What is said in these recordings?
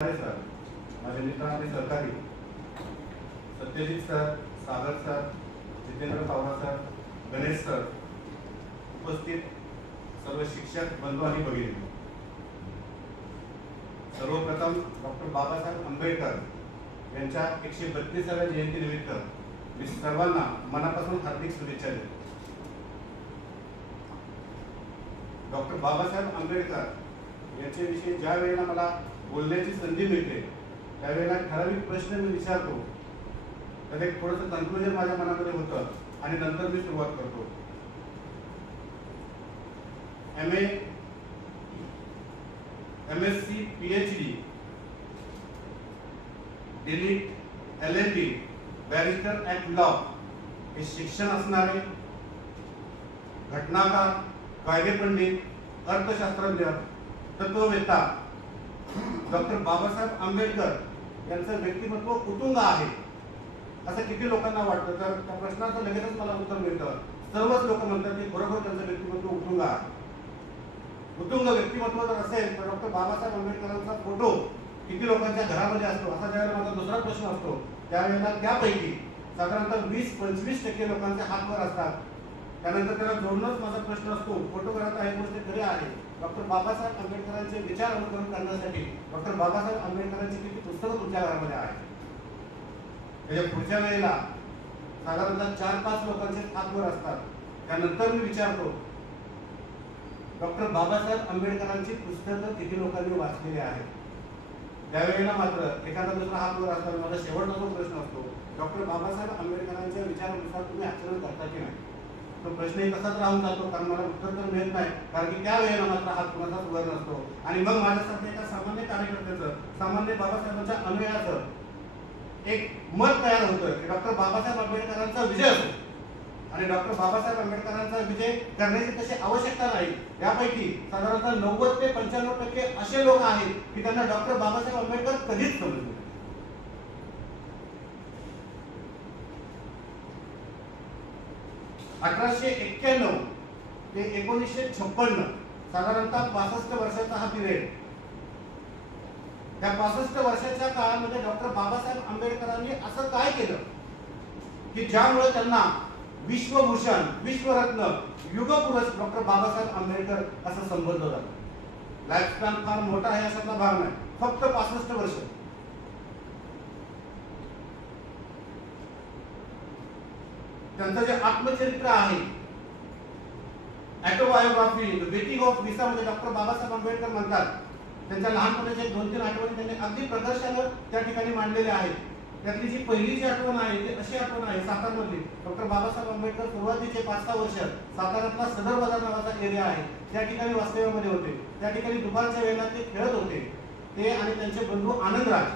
Sir, माझे मित्र आणि सहकारी Satyajit sir, Sagar sir, Jitendra Pawar sir, Ganesh sir, उपस्थित सर्व शिक्षक बंधू आणि भगिनी, सर्वप्रथम डॉक्टर बाबासाहेब आंबेडकर यांच्या 132व्या जयंतीनिमित्त मी सर्वांना मनापासून हार्दिक शुभेच्छा देतो. डॉक्टर बाबासाहेब आंबेडकर यांच्याविषयी ज्या वेळेला मला बोलण्याची संधी मिळते त्यावेळेला ठराविक प्रश्न मी विचारतो, तर एक थोडंसं कन्क्लुजन माझ्या मनामध्ये होतं आणि नंतर मी सुरुवात करतो. MA, MSc, PhD, DLIT, LLB, barrister at law हे शिक्षण असणारे घटनाकार, कायदेपंडित, अर्थशास्त्रज्ञ, तत्ववेत्ता डॉक्टर बाबासाहेब आंबेडकर यांचं व्यक्तिमत्व उत्तुंग आहे असं किती लोकांना वाटतं? तर त्या प्रश्नाचं लगेचच मला उत्तर मिळतं. सर्वच लोक म्हणतात की बरोबर त्यांचं व्यक्तिमत्व उत्तुंग आहे. उत्तुंग व्यक्तिमत्व जर असेल तर डॉक्टर बाबासाहेब आंबेडकरांचा फोटो किती लोकांच्या घरामध्ये असतो असा ज्यावेळेला माझा दुसरा प्रश्न असतो त्यावेळेला त्यापैकी साधारणतः 20-25% लोकांचे हात वर असतात. त्यानंतर त्याला जोडूनच माझा प्रश्न असतो, फोटो करत आहे गोष्ट खरी आहे, डॉक्टर बाबासाहेब आंबेडकरांचे विचार अनुकरण करण्यासाठी डॉक्टर बाबासाहेब आंबेडकरांची किती पुस्तकं तुमच्या घरामध्ये आहेत? त्याच्या पुढच्या वेळेला साधारणतः 4-5 लोकांचे हात वर असतात. त्यानंतर मी विचारतो, डॉक्टर बाबासाहेब आंबेडकरांची पुस्तकं किती लोकांनी वाचलेली आहेत? त्यावेळेला मात्र एखादा दुसरा हात वर असताना माझा शेवटचा जो प्रश्न असतो, डॉक्टर बाबासाहेब आंबेडकरांच्या विचारानुसार तुम्ही आचरण करता की नाही? तो प्रश्नही तसाच राहून जातो, कारण मला उत्तर तर मिळत नाही, कारण की त्यावेळेला मात्र हात कुणाचाच वर नसतो. आणि मग माझ्यासारख्या एका सामान्य कार्यकर्त्याचं, सामान्य बाबासाहेबांच्या अन्वयाचं एक मत तयार होतं की डॉक्टर बाबासाहेब आंबेडकरांचा विजय असतो आणि डॉक्टर बाबासाहेब आंबेडकरांचा विजय करण्याची तशी आवश्यकता नाही. यापैकी साधारणतः 90 ते 95% असे लोक आहेत की त्यांना डॉक्टर बाबासाहेब आंबेडकर कधीच समजले. - 1891 ते 1956 साधारणतः 65 वर्षाचा हा पिरियड. त्या 65 वर्षाच्या काळामध्ये डॉक्टर बाबासाहेब आंबेडकरांनी असं काय केलं की ज्यामुळे त्यांना विश्वभूषण, विश्वरत्न, युगपुरुष डॉक्टर बाबासाहेब आंबेडकर असं संबोधलं जातं. लाईफ स्पॅन फार मोठा आहे अशातला भाग नाही, फक्त 65 वर्ष. त्यांचं जे आत्मचरित्र आहे, autobiography, the making of visa मध्ये डॉक्टर बाबासाहेब आंबेडकर म्हणतात त्यांच्या लहानपणाच्या 2-3 आठवणी त्यांनी अगदी प्रकर्षानं त्या ठिकाणी मांडलेल्या आहेत. त्यातली जी पहिली जी आठवण आहे ती अशी आठवण आहे सातारमधली. डॉक्टर बाबासाहेब आंबेडकर सुरुवातीचे 5-6 वर्ष साताऱ्यातला सदर बाजार नावाचा एरिया आहे त्या ठिकाणी वास्तव्यामध्ये होते. त्या ठिकाणी दुपारच्या वेळेला ते खेळत होते, ते आणि त्यांचे बंधू आनंदराज.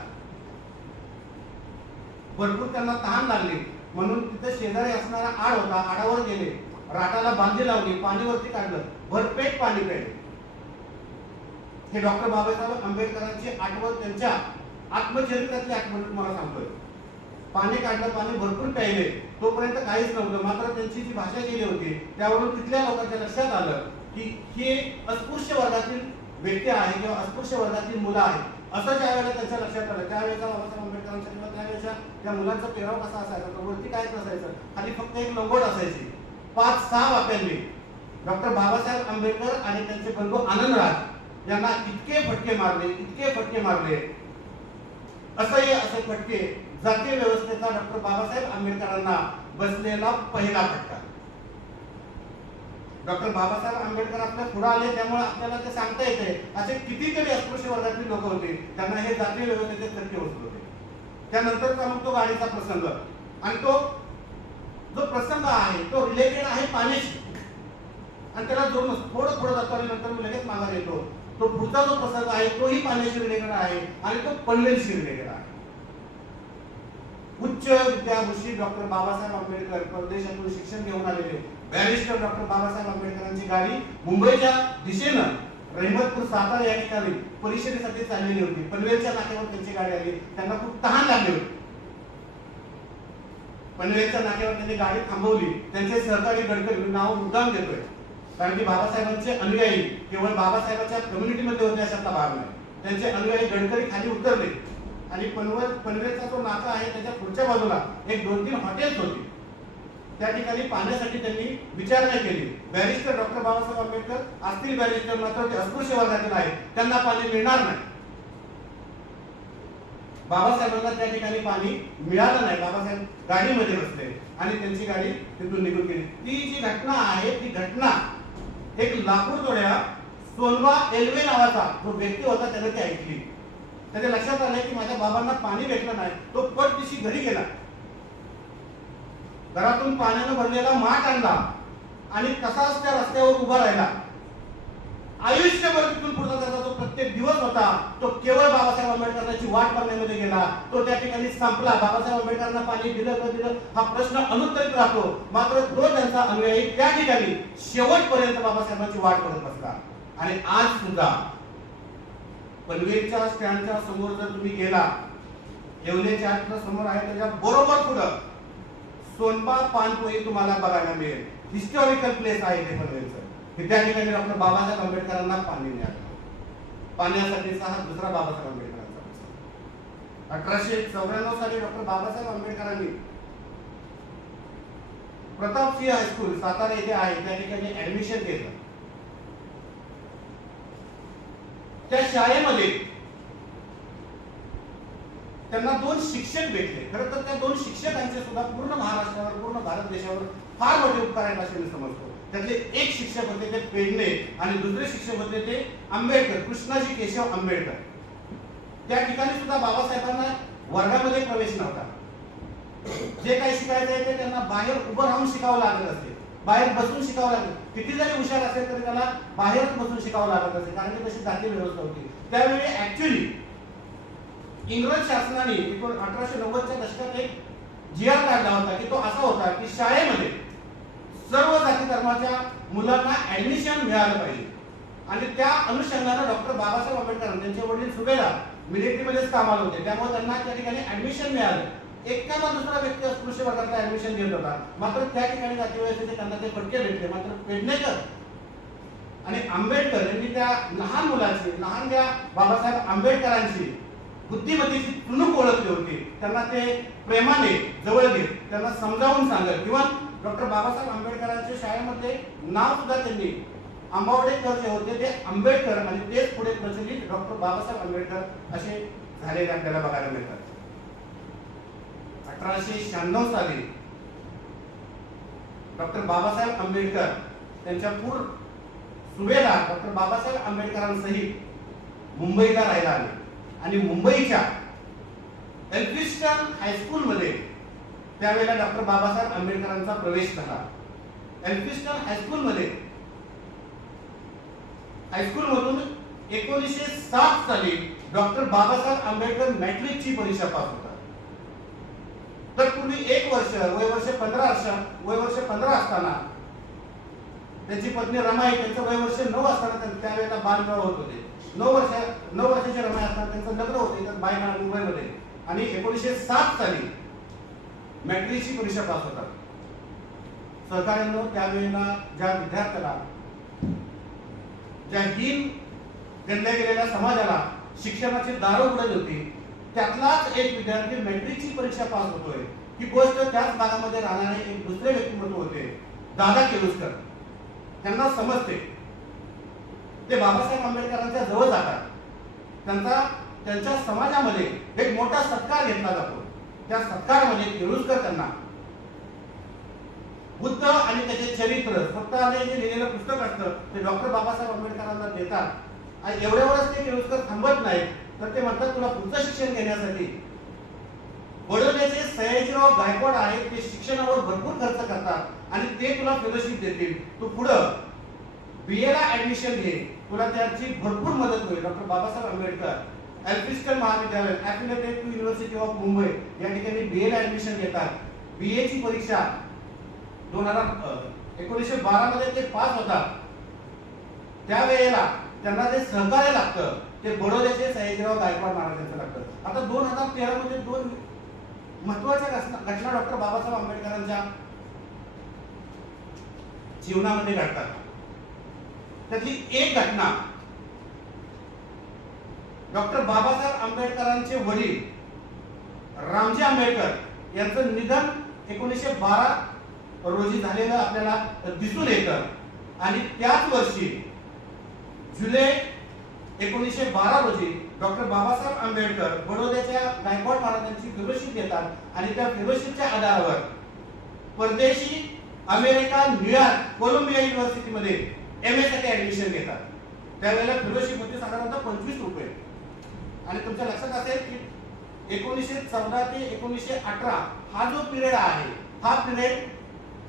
भरपूर त्यांना तहान लागली म्हणून तिथे शेजारी असणारा आड होता, आडावर गेले, राटाला बांधी लावली, पाणीवरती काढलं, भरपेट पाणी प्यायले. हे डॉक्टर बाबासाहेब आंबेडकरांची आठवण, त्यांच्या आत्मचरित्रातली आठवण तुम्हाला सांगतोय. पाणी काढलं, पाणी भरपूर प्यायले, तोपर्यंत काहीच नव्हतं. मात्र त्यांची जी भाषा केली होती त्यावरून तिथल्या लोकांच्या लक्षात आलं की हे अस्पृश्य वर्गातील व्यक्ती आहे किंवा अस्पृश्य वर्गातील मुलं आहे. असं ज्या वेळेला त्यांच्या लक्षात आलं त्यावेळेचा बाबासाहेब आंबेडकरांच्या किंवा त्यावेळेच्या त्या मुलांचा पेहराव कसा असायचा, तर वरती काहीच नसायचं, खाली फक्त एक लंगोट असायची. 5-6 वाक्यांनी डॉक्टर बाबासाहेब आंबेडकर आणि त्यांचे बंधू आनंदराज यांना इतके फटके मारले, इतके फटके मारले, असह्य असे फटके, जातीय व्यवस्थेचा डॉक्टर बाबासाहेब आंबेडकरांना बसलेला पहिला फटका. डॉक्टर बाबासाहेब आंबेडकर आपल्या पुढे आले त्यामुळे आपल्याला ते सांगता येते असे कितीतरी अस्पृश्य वर्गातील लोक होते त्यांना हे जातीय व्यवस्थेचे फटके बसत होते. त्यानंतरचा मग तो गाडीचा प्रसंग, आणि तो जो प्रसंग आहे तो रिलेटेड आहे पाण्याशी, आणि त्याला जोडून थोडं थोडं जातो आणि नंतर मी लगेच माघार येतो. तो पुढचा जो प्रसंग आहे तोही पाण्याशी रिलेटेड आहे आणि तो पनवेलशी रिलेटेड आहे. उच्च विद्याभूषित डॉक्टर बाबासाहेब आंबेडकर परदेशातून शिक्षण घेऊन आलेले बॅरिस्टर डॉक्टर बाबासाहेब आंबेडकरांची गाडी मुंबईच्या दिशेनं रहिमतपूर सातारा या ठिकाणी परिषदेसाठी चाललेली होती. पनवेलच्या नाक्यावर त्यांची गाडी आली, त्यांना खूप तहान लागली होती. पनवेलच्या नाक्यावर त्यांनी गाडी थांबवली. त्यांचे सहकारी गडकरी, नाव मुद्दाम घेतोय कारण की बाबासाहेबांचे अनुयायी केवळ बाबासाहेबांच्या कम्युनिटीमध्ये होते अशातला भाग नाही. त्यांचे अनुयायी गडकरी खाली उतरले आणि पनवेलचा जो नाका आहे त्याच्या पुढच्या बाजूला एक 2-3 हॉटेल्स होती. त्या ठिकाणी पाण्यासाठी त्यांनी विचारणा केली. बॅरिस्टर डॉक्टर बाबासाहेब आंबेडकर असतील बॅरिस्टर, मात्र ते अस्पृश्य वर्गातील आहेत, त्यांना पाणी मिळणार नाही. बाबासाहेबांना त्या ठिकाणी पाणी मिळालं नाही. बाबासाहेब गाडीमध्ये बसले आणि त्यांची गाडी तिथून निघून गेली. ती जी घटना आहे ती घटना एक लाकूड तोड्या सोनवा एल्वे नावाचा जो व्यक्ती होता त्याने ती ऐकली. त्याच्या लक्षात आलं की माझ्या बाबांना पाणी भेटलं नाही. तो पटदिशी घरी गेला, घरातून पाण्यानं भरलेला माठ आणला आणि तसाच त्या रस्त्यावर उभा राहिला. आयुष्यभर तिथून पुढचा त्याचा जो प्रत्येक दिवस होता तो केवळ बाबासाहेब आंबेडकरांची वाट पाहण्यामध्ये गेला. तो त्या ठिकाणी संपला. बाबासाहेब आंबेडकरांना पाणी दिलं का दिलं हा प्रश्न अनुत्तरित राहतो. मात्र तो त्यांचा अनुयायी त्या ठिकाणी शेवटपर्यंत बाबासाहेबांची वाट बघत बसला. आणि आज सुद्धा पनवेलच्या स्टँडच्या समोर जर तुम्ही गेला, येवलेच्या समोर आहे त्याच्या बरोबर पुढं सोनबा पानपोई तुम्हाला बघायला मिळेल. हिस्टॉरिकल प्लेस आहे ते पनवेलचं, की त्या ठिकाणी डॉक्टर बाबासाहेब आंबेडकरांना पाणी मिळालं. पाण्यासाठीचा हा दुसरा बाबासाहेब आंबेडकरांचा. 1894 साली डॉक्टर बाबासाहेब आंबेडकरांनी प्रतापसिंह हायस्कूल सातारा येथे आहे त्या ठिकाणी ऍडमिशन घेतलं. त्या शाळेमध्ये त्यांना 2 शिक्षक भेटले. खरं तर त्या 2 शिक्षकांचे सुद्धा पूर्ण महाराष्ट्रावर, पूर्ण भारत देशावर फार मोठे उपकार आहेत असे मी समजतो. त्यातले एक शिक्षक होते ते पेडणे आणि दुसरे शिक्षक होते ते आंबेडकर, कृष्णाजी केशव आंबेडकर. त्या ठिकाणी सुद्धा बाबासाहेबांना वर्गामध्ये प्रवेश नव्हता. जे काही शिकायचं आहे ते त्यांना बाहेर उभं राहून शिकावं लागत असते, बाहेर बसून शिकावं लागत. किती जरी हुशार असेल तरी त्याला बाहेरच बसून शिकावं लागत असेल, कारण की तशी जाती व्यवस्था होती त्यावेळी. ऍक्च्युली इंग्रज शासनाने 1890च्या दशकात एक जी.आर. काढला होता की तो असा होता की शाळेमध्ये सर्व जाती धर्माच्या मुलांना ऍडमिशन मिळालं पाहिजे. आणि त्या अनुषंगाने डॉक्टर बाबासाहेब आंबेडकर त्यांचे वडील सुभेदार मिलिटरीमध्येच कामाला होते, त्यामुळे त्यांना त्या ठिकाणी ऍडमिशन मिळालं. एखादा दुसरा व्यक्ती अस्पृश्य वर्गातला ऍडमिशन घेत होता, मात्र त्या ठिकाणी जाती व्यवस्थेचे त्यांना ते फटके भेटले. मात्र पेडणेकर आणि आंबेडकर यांनी त्या लहान मुलाची, लहानग्या बाबासाहेब आंबेडकरांची बुद्धिमत्तेची तुणूक ओळखली होती. त्यांना ते प्रेमाने जवळ घेत त्यांना समजावून सांगत. किंवा डॉक्टर बाबासाहेब आंबेडकरांच्या शाळेमध्ये नाव सुद्धा त्यांनी आंबावडेकर जे होते ते आंबेडकर आणि तेच पुढे प्रचलित डॉक्टर बाबासाहेब आंबेडकर असे झालेले आपल्याला बघायला मिळतात. 1896 साली डॉक्टर बाबासाहेब आंबेडकर त्यांच्या पूर्व सुभेदार डॉक्टर बाबासाहेब आंबेडकरांसहित मुंबईला राहायला आले आणि मुंबईच्या एल्फिस्टन हायस्कूल मध्ये त्यावेळेला डॉक्टर बाबासाहेब आंबेडकरांचा प्रवेश झाला. एल्फिस्टन हायस्कूल मध्ये हायस्कूल मधून 1907 साली डॉक्टर बाबासाहेब आंबेडकर मॅट्रिकची परीक्षा पास होतात. तर पूर्वी एक वर्ष वय वर्ष 15 असताना त्यांची पत्नी रमाई, त्यांचं वय वर्ष 9 असताना त्यावेळेला बालविवाह होत होते. 9 वर्षाची रमाई असताना त्यांचं लग्न होते बायना मुंबईमध्ये. आणि 1907 साली मॅट्रिकची परीक्षा पास होतात. सहकार्यांनो, त्यावेळेला ज्या विद्यार्थ्याला, ज्या हीन गणल्या गेलेल्या समाजाला शिक्षणाची दारं उघडत होती, त्यातलाच एक विद्यार्थी मॅट्रिकची परीक्षा पास होतोय. ही गोष्ट त्याच भागामध्ये राहणारे एक दुसरे व्यक्तिमत्व होते, दादा केलुस्कर. त्यांना समजते, ते बाबासाहेब आंबेडकरांच्या जवळ जातात. त्यांच्या समाजामध्ये एक मोठा सत्कार घेतला जातो. त्या सत्कारामध्ये केलुस्कर त्यांना बुद्ध आणि त्याचे चरित्र स्वतःने जे लिहिलेलं पुस्तक असतं ते डॉक्टर बाबासाहेब आंबेडकरांना देतात. आणि एवढ्यावरच ते केलुस्कर थांबत नाहीत, तर ते म्हणतात तुला पुढचं शिक्षण घेण्यासाठी बडोद्याचे सयाजीराव गायकवाड आहेत, ते शिक्षणावर भरपूर खर्च करतात आणि ते तुला फेलोशिप देतील. तू पुढं बीए ला ऍडमिशन घे, तुला त्याची भरपूर मदत होईल. डॉक्टर बाबासाहेब आंबेडकर एल्फिस्टन महाविद्यालय affiliated to university of Mumbai या ठिकाणी बीए ला ऍडमिशन घेतात. बीए ची परीक्षा 1912 मध्ये ते पास होतात. त्यावेळेला त्यांना जे सहकार्य लागतं ते बडोद्याचे सयाजीराव गायकवाड महाराजांचं लागतं. आता 2013 मध्ये 2 महत्वाच्या घटना डॉक्टर बाबासाहेब आंबेडकरांच्या जीवनामध्ये घडतात. त्यातली एक घटना डॉक्टर बाबासाहेब आंबेडकरांचे वडील रामजी आंबेडकर यांचं निधन 1912 रोजी झालेलं आपल्याला दिसून येतं आणि त्याच वर्षी जुलै 1912 रोजी डॉक्टर बाबासाहेब आंबेडकर बडोद्याच्या गायकवाड महाराजांची फेलोशिप घेतात आणि त्या फेलोशिपच्या आधारावर परदेशी अमेरिका, न्यूयॉर्क, कोलंबिया युनिव्हर्सिटीमध्ये MA साठी ऍडमिशन घेतात. त्यावेळेला फेलोशिप होती साधारणतः 25 रुपये. आणि तुमच्या लक्षात असेल की 1914 ते 1918 हा जो पिरियड आहे हा पिरियड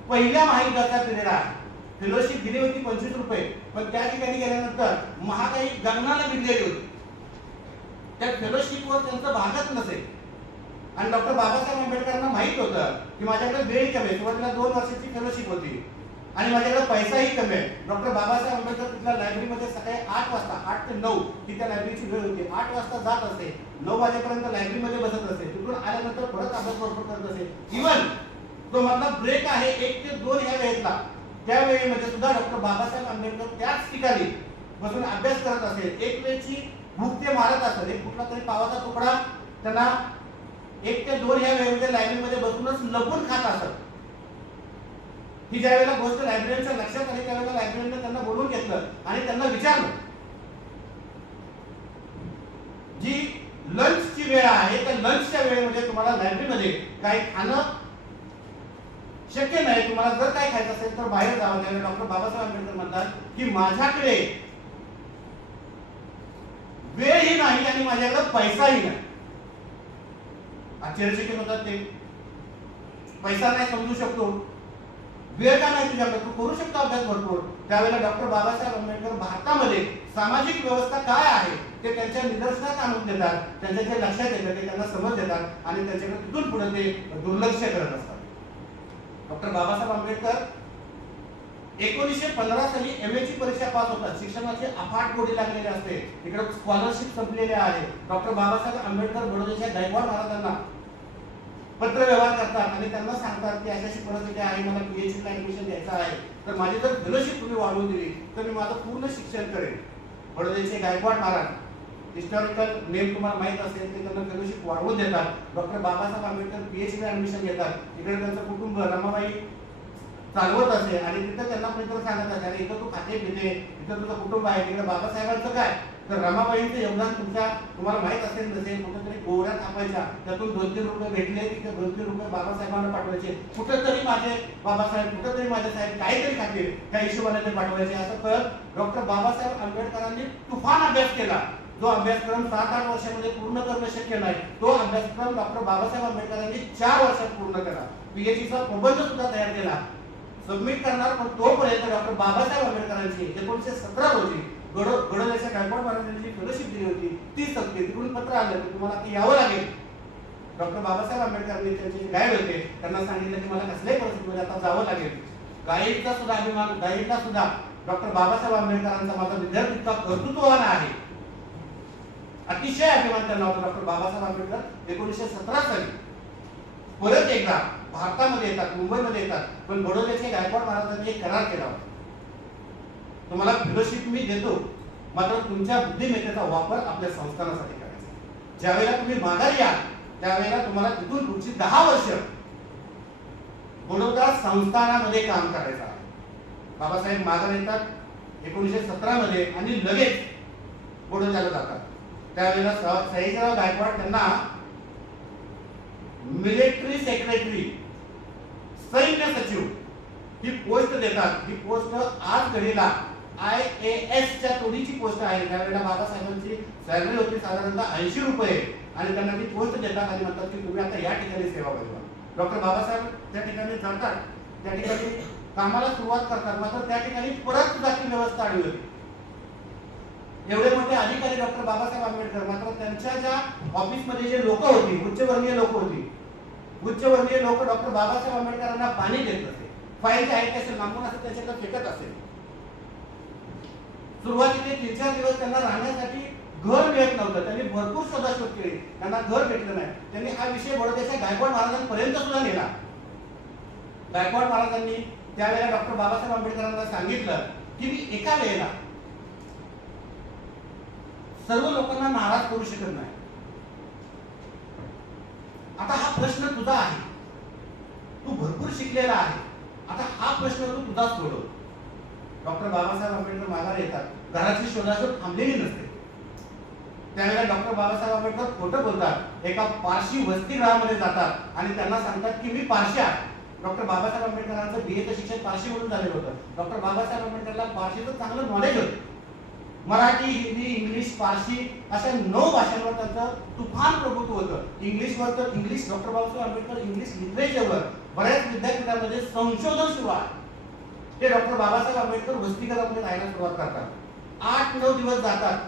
पहिल्या महायुद्धाचा पिरियड आहे. फेलोशिप दिली होती 25 रुपये, पण त्या ठिकाणी गेल्यानंतर महागाई गगनाला भिडलेली होती. त्या फेलोशिपवर त्यांचं भागत नसेल आणि डॉक्टर बाबासाहेब आंबेडकरांना माहित होतं की माझ्याकडे वेळ कमी आहे. सुरुवातीला 2 वर्षाची फेलोशिप होती आणि माझ्याकडे पैसाही कमी आहे. डॉक्टर बाबासाहेब आंबेडकर तिथल्या लायब्ररीमध्ये सकाळी 8 वाजता 8 ते 9 ही त्या लायब्ररीची वेळ होती. 8 वाजता जात असे, 9 वाजेपर्यंत लायब्ररीमध्ये बसत असे, तिथून आल्यानंतर परत अभ्यास भरपूर करत असे. इव्हन तो मधला ब्रेक आहे 1 ते 2 या वेळेतला, त्या वेळेमध्ये सुद्धा डॉक्टर बाबासाहेब आंबेडकर त्याच ठिकाणी बसून अभ्यास करत असेल. एक वेळची भूक ते मारत असत, एक कुठला तरी पावाचा तुकडा त्यांना 1 ते 2 या वेळेमध्ये लायब्ररीमध्ये बसूनच लपून खात असत. ही ज्या वेळेला गोष्ट लायब्ररीच्या लक्षात आली त्यावेळेला लायब्ररीने त्यांना बोलून घेतलं आणि त्यांना विचारलं, जी लंचची वेळ आहे त्या लंचच्या वेळेमध्ये तुम्हाला लायब्ररीमध्ये काही खाणं शक्य नाही, तुम्हाला जर काय खायचं असेल तर बाहेर जावं लागेल. डॉक्टर बाबासाहेब आंबेडकर म्हणतात की माझ्याकडे वेळही नाही आणि माझ्याकडे पैसाही नाही. आश्चर्यचकित होतात ते. पैसा नाही समजू शकतो, वेळ का नाही तुझ्याकडे, तू करू शकतो अभ्यास भरपूर. त्यावेळेला डॉक्टर बाबासाहेब आंबेडकर भारतामध्ये सामाजिक व्यवस्था काय आहे ते त्यांच्या निदर्शनात आणून देतात. त्यांच्या जे लक्षात येतं ते त्यांना समज देतात आणि त्यांच्याकडे तिथून पुढे ते दुर्लक्ष करत असतात. डॉक्टर बाबासाहेब आंबेडकर 1915 साली MA ची परीक्षा पास होतात. शिक्षणाचे अफाट गोडी लागलेले असते, इकडे स्कॉलरशिप संपलेले आहे. डॉक्टर बाबासाहेब आंबेडकर बडोद्याच्या गायकवाड महाराजांना पत्र व्यवहार करतात आणि त्यांना सांगतात की अशी परिस्थिती आहे, मला PhD ला ऍडमिशन घ्यायचं आहे, तर माझी जर फेलोशिप तुम्ही वाढवून दिली तर मी माझं पूर्ण शिक्षण करेन. बडोद्याचे गायकवाड महाराज, हिस्टॉरिकल नेम तुम्हाला माहित असेल, ते त्यांना फेलोशिप वाढवून देतात. डॉक्टर बाबासाहेब आंबेडकर PhD ला ऍडमिशन घेतात. इकडे त्यांचं कुटुंब रमाबाई चालवत असे आणि तिथं त्यांना कोणीतरी सांगत असे, आणि इथं तू खाते पिते, इथं तुझं कुटुंब आहे, तिकडे बाबासाहेबांचं काय. तर रमाबाईंचं योगदान तुम्हाला माहित असेल नसेल, कुठेतरी गोवऱ्या थापायच्या, त्यातून 2-3 रुपये भेटले तिथे 2-3 रुपये बाबासाहेबांना पाठवायचे. कुठेतरी माझे बाबासाहेब, कुठेतरी माझे साहेब काहीतरी खातील, त्या हिशोबाने ते पाठवायचे. असं कळत डॉक्टर बाबासाहेब आंबेडकरांनी तुफान अभ्यास केला. जो अभ्यासक्रम 7-8 वर्षामध्ये पूर्ण करणं शक्य नाही, तो अभ्यासक्रम डॉक्टर बाबासाहेब आंबेडकरांनी 4 वर्षात पूर्ण केला. PhDचा प्रबंध सुद्धा तयार केला, सबमिट करणार. पण तोपर्यंत डॉक्टर बाबासाहेब आंबेडकरांची 1917 रोजी बडोद्याच्या गायकवाड महाराजांची फेलोशिप दिली होती, ती संपली. तिकडून पत्र आलं की तुम्हाला आता यावं लागेल. डॉक्टर बाबासाहेब आंबेडकरांनी त्यांचे गाईड होते, त्यांना सांगितलं की मला कसल्याही परिस्थितीमध्ये आता जावं लागेल. गाईडचा सुद्धा अभिमान, गाईडला सुद्धा डॉक्टर बाबासाहेब आंबेडकरांचा माझा विद्यार्थी इतका कर्तृत्ववान आहे, अतिशय अभिमान त्यांना होता. डॉक्टर बाबासाहेब आंबेडकर 1917 साली परत एकदा भारतामध्ये येतात, मुंबईमध्ये येतात. पण बडोद्याचे गायकवाड महाराजांनी एक करार केला होता, तुम्हाला फेलोशिप मी देतो, मात्र तुमच्या बुद्धिमत्तेचा वापर आपल्या संस्थानासाठी करायचा. ज्यावेळेला तुम्ही माघारी या त्यावेळेला तुम्हाला तिथून पुढची 10 वर्ष बडोदा संस्थानामध्ये काम करायचं आहे. बाबासाहेब माघार येतात 1917 मध्ये आणि लगेच बडोद्याला जातात. त्यावेळेला सयाजीराव गायकवाड त्यांना मिलिटरी सेक्रेटरी, सैन्य सचिव ही पोस्ट देतात. ही पोस्ट आज घडीला IAS च्या तोडीची पोस्ट आहे. त्यावेळेला बाबासाहेबांची सॅलरी होती साधारणतः 80 रुपये आणि त्यांना ती पोस्ट देतात आणि म्हणतात की तुम्ही आता या ठिकाणी सेवा बजावा. डॉक्टर बाबासाहेब त्या ठिकाणी जातात, त्या ठिकाणी कामाला सुरुवात करतात. मात्र त्या ठिकाणी परत जाती व्यवस्था आली होती. एवढे मोठे अधिकारी डॉक्टर बाबासाहेब आंबेडकर, मात्र त्यांच्या ज्या ऑफिसमध्ये जे लोक होती, उच्चवर्णीय लोक होती, उच्चवर्णीय लोक डॉक्टर बाबासाहेब आंबेडकरांना पाणी देत नसे, फाईल जे आहे त्याचे लांबून असं त्याच्याकडे फेकत असेल. सुरुवातीचे 3-4 दिवस त्यांना राहण्यासाठी घर मिळत नव्हतं. त्यांनी भरपूर शोधाशोध केली, त्यांना घर भेटलं नाही. त्यांनी हा विषय बडोद्याच्या गायकवाड महाराजांपर्यंत सुद्धा नेला. गायकवाड महाराजांनी त्यावेळेला डॉक्टर बाबासाहेब आंबेडकरांना सांगितलं की मी एका वेळेला सर्व लोकांना नाराज करू शकत नाही. आता हा प्रश्न तुझा आहे, तू भरपूर शिकलेला आहे. आता हा प्रश्न तू तुझा सोडव. डॉक्टर बाबासाहेब आंबेडकर माघार येतात, घराची शोधाशोध थांबलेली नसते. त्यावेळेला डॉक्टर बाबासाहेब आंबेडकर खोटं बोलतात, एका पारशी वसतिगृहामध्ये जातात आणि त्यांना सांगतात की मी पारशी आहे. डॉक्टर बाबासाहेब आंबेडकरांचं बीएचं शिक्षण पारशी म्हणून झालेलं होतं. डॉक्टर बाबासाहेब आंबेडकरला पारशीचं चांगलं नॉलेज होतं. मराठी, हिंदी, इंग्लिश, पारशी अशा 9 भाषांवर त्यांचं तुफान प्रभुत्व होतं. इंग्लिशवर तर English, doctor Babasaheb Ambedkar English लिटरेचरवर बऱ्याच विद्यापीठांमध्ये संशोधन सुरू आहे. ते डॉक्टर बाबासाहेब आंबेडकर वसतिगृहामध्ये राहायला सुरुवात करतात. 8-9 दिवस जातात.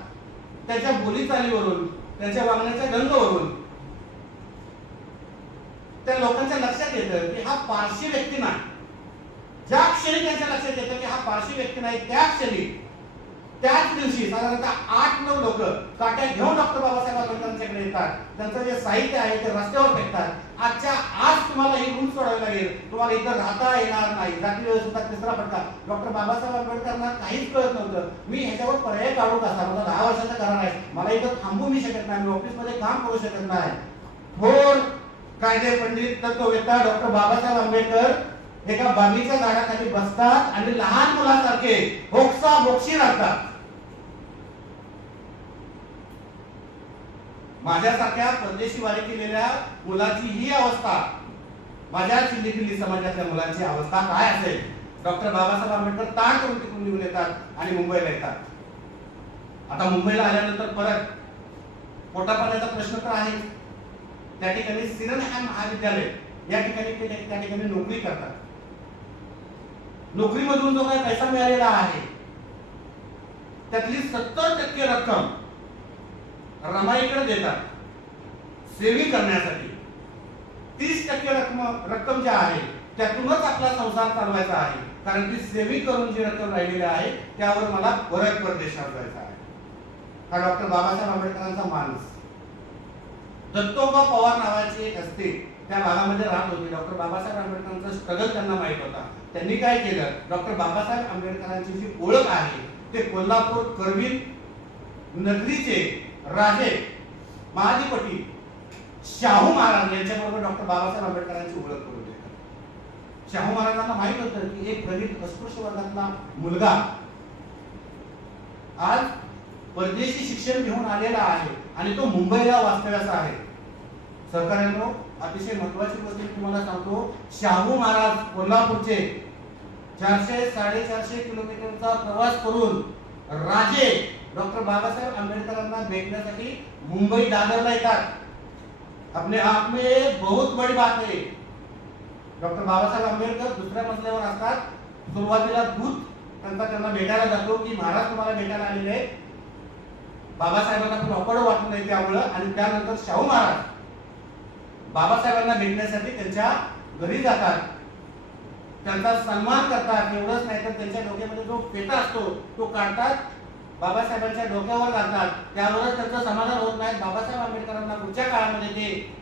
त्याच्या बोलीचालीवरून, त्याच्या वागण्याच्या ढंगावरून त्या लोकांच्या लक्षात येतं की हा पारशी व्यक्ती नाही. ज्या क्षणी त्यांच्या लक्षात येतं की हा पारशी व्यक्ती नाही, त्या क्षणी त्याच दिवशी साधारणतः 8-9 लोक काट्या घेऊन डॉक्टर बाबासाहेब आंबेडकरांच्याकडे येतात. त्यांचं जे साहित्य आहे ते रस्त्यावर फेकतात. आजच्या आज तुम्हाला ही रूम सोडावी लागेल, तुम्हाला इथं राहता येणार नाही. जाती व्यवस्थेचा तिसरा फटका. डॉक्टर बाबासाहेब आंबेडकरांना काहीच कळत नव्हतं. मी ह्याच्यावर पर्याय काढू कसा? मला 10 वर्षाचा करार आहे, मला इथं थांबू मी शकत नाही, मी ऑफिसमध्ये काम करू शकत नाही. थोर कायदे पंडित तत्ववेत्ता डॉक्टर बाबासाहेब आंबेडकर एका बागीच्या झाडाखाली बसतात आणि लहान मुलासारखे बोक्सा बोक्षी राहतात. माझ्यासारख्या परदेशी वारी केलेल्या मुलाची ही अवस्था, माझ्या चिल्ली समाजातल्या मुलांची अवस्था काय असेल? डॉक्टर बाबासाहेब आंबेडकर ताण करून तिकडून निघून येतात आणि मुंबईला येतात. आता मुंबईला आल्यानंतर परत पोटापाण्याचा प्रश्न तर आहे. त्या ठिकाणी सिरनहॅम महाविद्यालय या ठिकाणी ते त्या ठिकाणी नोकरी करतात. नोकरीमधून जो काही पैसा मिळालेला आहे त्यातली 70% रक्कम रमाईकडे देतात सेविंग करण्यासाठी. 30% रक्कम जी आहे त्यातूनच आपला संसार चालवायचा आहे, कारण ती सेविंग करून जी रक्कम राहिलेली आहे त्यावर मला परत परदेशात जायचं आहे. हा डॉक्टर बाबासाहेब आंबेडकरांचा माणूस. दत्तोबा पवार नावाची एक असते त्या भागामध्ये राहत होती. डॉक्टर बाबासाहेब आंबेडकरांचा स्ट्रगल त्यांना माहित होता. त्यांनी काय केलं? डॉक्टर बाबासाहेब आंबेडकरांची जी ओळख आहे ते कोल्हापूर करवीर नगरीचे राजे महाधिपती शाहू महाराज यांच्याबरोबर डॉक्टर बाबासाहेब आंबेडकरांची ओळख करून देतात. शाहू महाराजांना माहित होतं की एक गरीब अस्पृश्य वर्गातला मुलगा आज परदेशी शिक्षण घेऊन आलेला आहे आणि तो मुंबईला वास्तव्याचा आहे. सहकार्यांनो, अतिशय महत्वाची गोष्ट तुम्हाला सांगतो. शाहू महाराज कोल्हापूरचे 400-450 किलोमीटरचा प्रवास करून राजे डॉक्टर बाबासाहेब आंबेडकरांना भेटण्यासाठी मुंबई दादरला येतात. अपने आप में बहुत बड़ी बात है. डॉक्टर बाबासाहेब आंबेडकर दुसऱ्या मजल्यावर असतात. सुरुवातीला दूत त्यांना भेटायला जातो की महाराज तुम्हाला भेटायला आलेले आहेत. बाबासाहेबांना पण अवघड वाटत नाही त्यामुळं. आणि त्यानंतर शाहू महाराज बाबासाहेबांना भेटण्यासाठी त्यांच्या घरी जातात, त्यांचा सन्मान करतात. एवढंच नाही तर त्यांच्या डोक्यामध्ये जो फेटा असतो तो काढतात, बाबासाहेबांच्या डोक्यावर घालतात. त्यावरच त्यांचं समाधान होत नाही. बाबासाहेब आंबेडकरांना पुढच्या काळामध्ये ते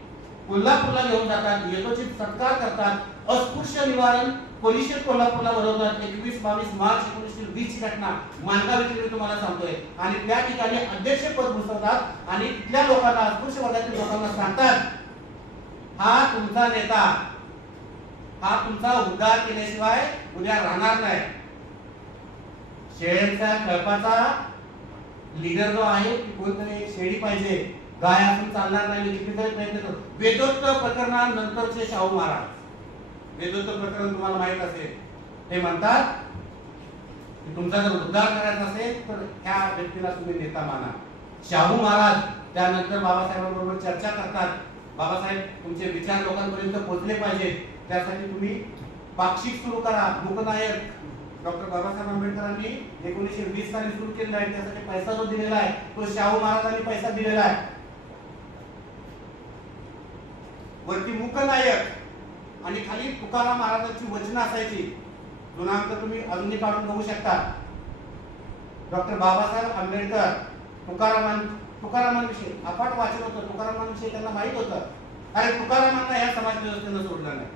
कोल्हापूरला घेऊन जातात, यथोचित सत्कार करतात. अस्पृश्य निवारण परिषद कोल्हापूरला भरवतात. 21-22 मार्च 1920 घटना मानगाव येथे तुम्हाला सांगतोय. आणि त्या ठिकाणी अध्यक्षपद भूषवतात आणि तिथल्या लोकांना, अस्पृश्य वर्गातील लोकांना सांगतात, हा तुमचा नेता, हा तुमचा उद्धार केल्याशिवाय उद्या राहणार नाही. शेळ्यांच्या कळपाचा लीडर जो आहे ती कोणतरी एक शेळी पाहिजे, गाय असून चालणार नाही. मी कितीतरी प्रयत्न करतो. वेदोत्तर प्रकरणानंतरचे शाहू महाराज, वेदोत्तर प्रकरण तुम्हाला माहित असेल, ते म्हणतात की तुमचा जर उद्धार करायचा असेल तर ह्या व्यक्तीला तुम्ही नेता माना. शाहू महाराज त्यानंतर बाबासाहेबांबरोबर चर्चा करतात. बाबासाहेब तुमचे विचार लोकांपर्यंत पोहोचले पाहिजेत, त्यासाठी तुम्ही पाक्षिक सुरू करा. मूकनायक डॉक्टर बाबासाहेब आंबेडकरांनी 1920 साली सुरू केलेला आहे. त्यासाठी पैसा जो दिलेला आहे तो शाहू महाराजांनी पैसा दिलेला आहे. वरती मूकनायक आणि खाली तुकाराम महाराजांची वचनं असायची. जुना अंक तुम्ही अजूनही काढून बघू शकता. डॉक्टर बाबासाहेब आंबेडकर तुकारामांविषयी अफाट वाचन होतं. तुकारामांविषयी त्यांना माहित होतं, अरे तुकारामांना या समाज व्यवस्थेनं सोडलं नाही,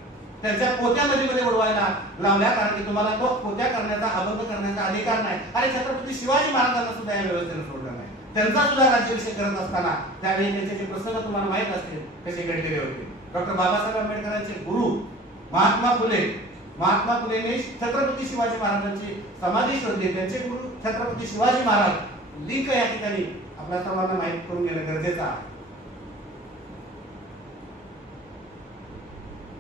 त्यांच्या पोत्या नदीमध्ये उडवायला लावल्या, कारण की तुम्हाला तो पोत्या करण्याचा, अभंग करण्याचा अधिकार नाही. अरे छत्रपती शिवाजी महाराजांना सुद्धा या व्यवस्थेनं सोडलं नाही. त्यांचा सुद्धा राज्याभिषेक करत असताना त्यावेळी त्यांचे जे प्रसंग तुम्हाला माहित असतील कसे घडलेले होते. डॉक्टर बाबासाहेब आंबेडकरांचे गुरु महात्मा फुलेने छत्रपती शिवाजी महाराजांची समाधी शोधली. त्यांचे गुरु छत्रपती शिवाजी महाराज लिंक या ठिकाणी आपल्या सर्वांना माहित करून घेणं गरजेचं आहे.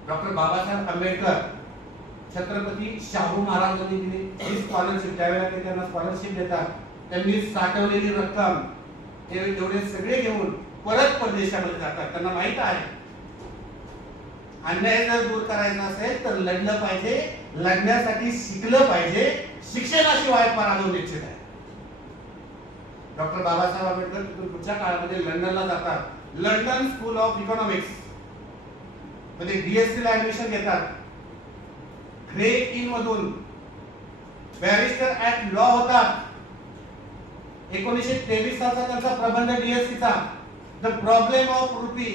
डॉक्टर बाबासाहेब आंबेडकर छत्रपती शाहू महाराजांनी दिली ही स्कॉलरशिप, त्यावेळेला ते त्यांना स्कॉलरशिप देतात. त्यांनी साठवलेली रक्कम ते एवढे सगळे घेऊन परत परदेशामध्ये जातात. त्यांना माहित आहे अन्याय जर दूर करायचा असेल तर लढलं पाहिजे, लढण्यासाठी शिकलं पाहिजे, शिक्षणाशिवाय पराभव निश्चित आहे. डॉक्टर बाबासाहेब आंबेडकर तिथून पुढच्या काळामध्ये लंडनला जातात. लंडन स्कूल ऑफ इकॉनॉमिक्स मध्ये बीएससी ला ऍडमिशन घेतात. ग्रे इन मधून बॅरिस्टर ऍट लॉ होतात. 1923 सालचा त्यांचा प्रबंध डीएससी चा द प्रॉब्लेम ऑफ रुपी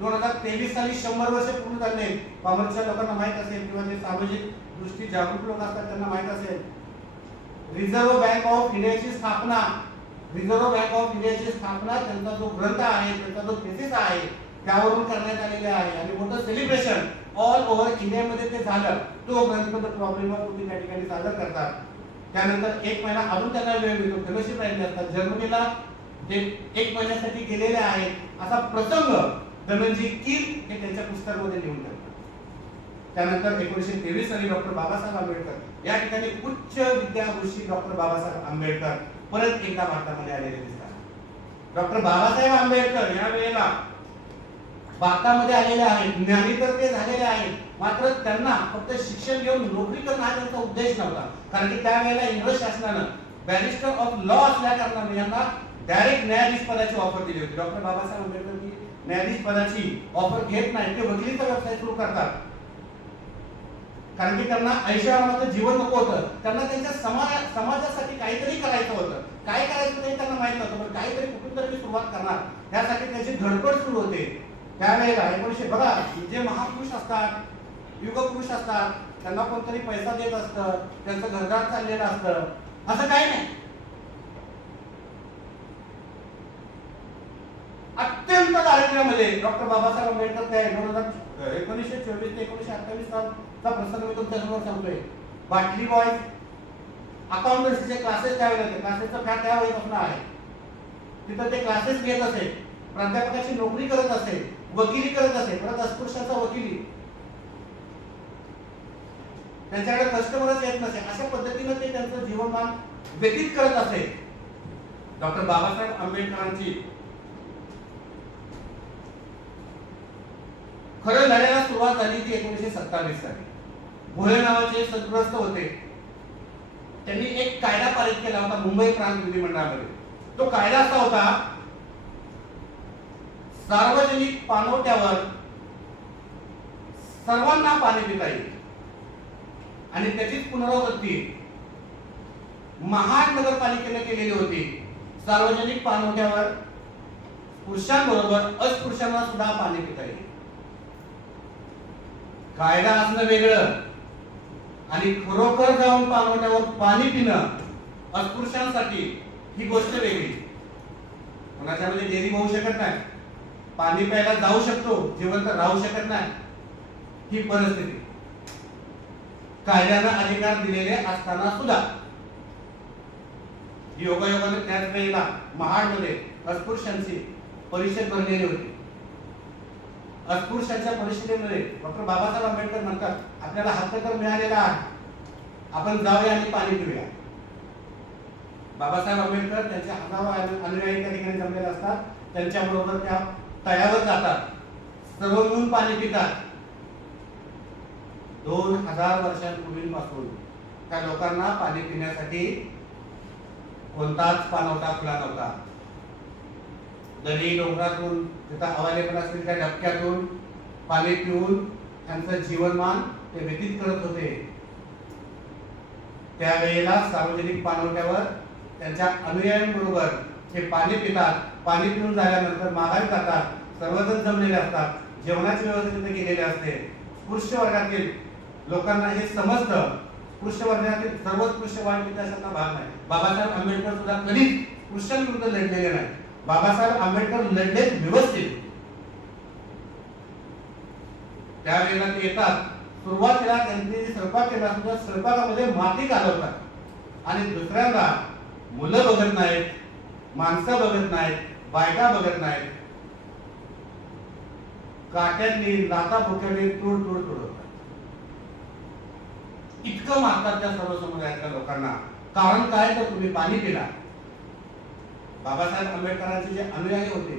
2023 साली 100 वर्ष पूर्ण झाले. कॉमर्सच्या लोकांना माहित असेल किंवा जे सामाजिक दृष्टी जागरूक लोक असतात त्यांना माहित असेल. रिझर्व्ह बँक ऑफ इंडियाची स्थापना, त्यांचा जो ग्रंथ आहे, त्यांचा जो थेसिस आहे त्यावरून करण्यात आलेले आहे आणि मोठं सेलिब्रेशन ऑल ओव्हर इंडियामध्ये ते झालं. तो ग्रंथ द प्रॉब्लेम ऑफ रुपी त्या ठिकाणी सादर करतात. त्यानंतर एक महिना अजून त्यांना वेळ मिळतो, फेलोशिप राहिली असतात. जर्मनीला जे 1 महिन्यासाठी गेलेले आहेत असा प्रसंग धनंजय कीर हे त्यांच्या पुस्तकामध्ये लिहून ठेवतात. त्यानंतर 1923 साली डॉक्टर बाबासाहेब आंबेडकर या ठिकाणी उच्च विद्याभूषी डॉक्टर बाबासाहेब आंबेडकर परत एकदा भारतामध्ये आलेले दिसतात. डॉक्टर बाबासाहेब आंबेडकर या वेळेला भारतामध्ये आलेले आहेत, ज्ञानी तर ते झालेले आहेत, मात्र त्यांना फक्त शिक्षण घेऊन नोकरी करणं हा त्यांचा उद्देश नव्हता. कारण की त्यावेळेला इंग्रज शासनानं बॅरिस्टर ऑफ लॉ असल्या कारणाने यांना डायरेक्ट न्यायाधीश पदाची ऑफर दिली होती. डॉक्टर बाबासाहेब आंबेडकर ही न्यायाधीश पदाची ऑफर घेत नाही, ते वकिलीचा व्यवसाय सुरू करतात. कारण की त्यांना ऐशोआरामाचं जीवन नको होतं, त्यांना त्यांच्या समाजासाठी काहीतरी करायचं होतं. काय करायचं ते त्यांना माहित नव्हतं, पण काहीतरी कुठून तरी सुरुवात करणार यासाठी त्यांची धडपड सुरू होते. त्यावेळेला 1900 बघा, जे महापुरुष असतात, युगपुरुष असतात, त्यांना कोणतरी पैसा देत असतं, त्यांचं घरदार चाललेलं असतं, असं काही नाही. अत्यंत दारिद्र्यामध्ये डॉक्टर बाबासाहेब आंबेडकर त्या 1924 ते 1928 सालचा प्रसंग मी तुमच्यासमोर सांगतोय. बाटली बॉय अकाउंटन्सीचे क्लासेस त्यावेळेला होते, क्लासेसचा फॅट त्यावेळेपासून आहे. तिथं ते क्लासेस घेत असे, प्राध्यापकाची नोकरी करत असे, वकिली करत असे, परत अस्पृश्याचा वकिली, त्यांच्याकडे कस्टमरच येत नसे, अशा पद्धतीने ते त्यांचं जीवनमान व्यतीत करत असे. डॉक्टर बाबासाहेब आंबेडकरांची खरं लढायला सुरुवात झाली ती 1927 साली. भोळे नावाचे सद्ग्रस्त होते, त्यांनी एक कायदा पारित केला होता मुंबई प्रांत विधिमंडळामध्ये. तो कायदा असा होता, सार्वजनिक पाणवठ्यावर सर्वांना पाणी पिता येईल आणि त्याचीच पुनरावृत्ती महानगरपालिकेने केलेली होती. सार्वजनिक पाणवठ्यावर पुरुषांबरोबर अस्पृश्यांना सुद्धा पाणी पिता येईल. कायदा असणं वेगळं आणि खरोखर जाऊन पाणवठ्यावर पाणी पिणं अस्पृश्यांसाठी ही गोष्ट वेगळी. कोणाच्यामध्ये देरी होऊ शकत नाही, पाणी प्यायला जाऊ शकतो, जिवंत राहू शकत नाही, ही परिस्थिती. कायद्यानं अधिकार दिलेले असताना सुद्धा योगायोगाने त्याच वेळेला महाडमध्ये अस्पृश्यांची परिषद भरलेली होती. अस्पृश्यांच्या परिषदेमध्ये डॉक्टर बाबासाहेब आंबेडकर म्हणतात, आपल्याला हक्क तर मिळालेला आहे, आपण जाऊया आणि पाणी पिऊया. बाबासाहेब आंबेडकर त्यांच्या हजारो अनुयायी त्या ठिकाणी जमलेले असतात, त्यांच्याबरोबर त्या तळ्यावर जातात, सर्व मिळून पाणी पितात. 2000 वर्षांपूर्वीपासून त्या लोकांना पाणी पिण्यासाठी कोणताच पाणवठा खुला नव्हता. दरी डोंगरातून तिथं अवेलेबल असलेल्या त्या डबक्यातून पाणी पिऊन त्यांचं जीवनमान ते व्यतीत करत होते. त्यावेळेला सार्वजनिक पाणवठ्यावर त्यांच्या अनुयायांबरोबर ते पाणी पितात. पाणी पिऊन झाल्यानंतर माघारी जातात, सर्वजण जमलेले असतात, जेवणाची व्यवस्था केलेली असते. स्पृश्य वर्गातील लोकांना हे समजतं, स्पृश्य वर्गातील सर्व स्पृश्य वाढ विकासाचा भाग नाही. बाबासाहेब आंबेडकर सुद्धा कधीच स्पृश्यांविरुद्ध लढलेले नाही. बाबासाहेब आंबेडकर लढले व्यवस्थित. त्यावेळेला ते येतात, सुरुवातीला त्यांनी स्वयंपाक केला सुद्धा स्वयंपाकामध्ये माती घालवतात आणि दुसऱ्यांदा मुलं बघत नाहीत, माणसं बघत नाहीत, बायका बघत नाहीत, काट्यांनी लाथा भोक्याने तोड तोडवतात. इतकं मारतात त्या सर्व समुदायातल्या लोकांना. कारण काय तर तुम्ही पाणी पिला. बाबासाहेब आंबेडकरांचे जे अनुयायी होते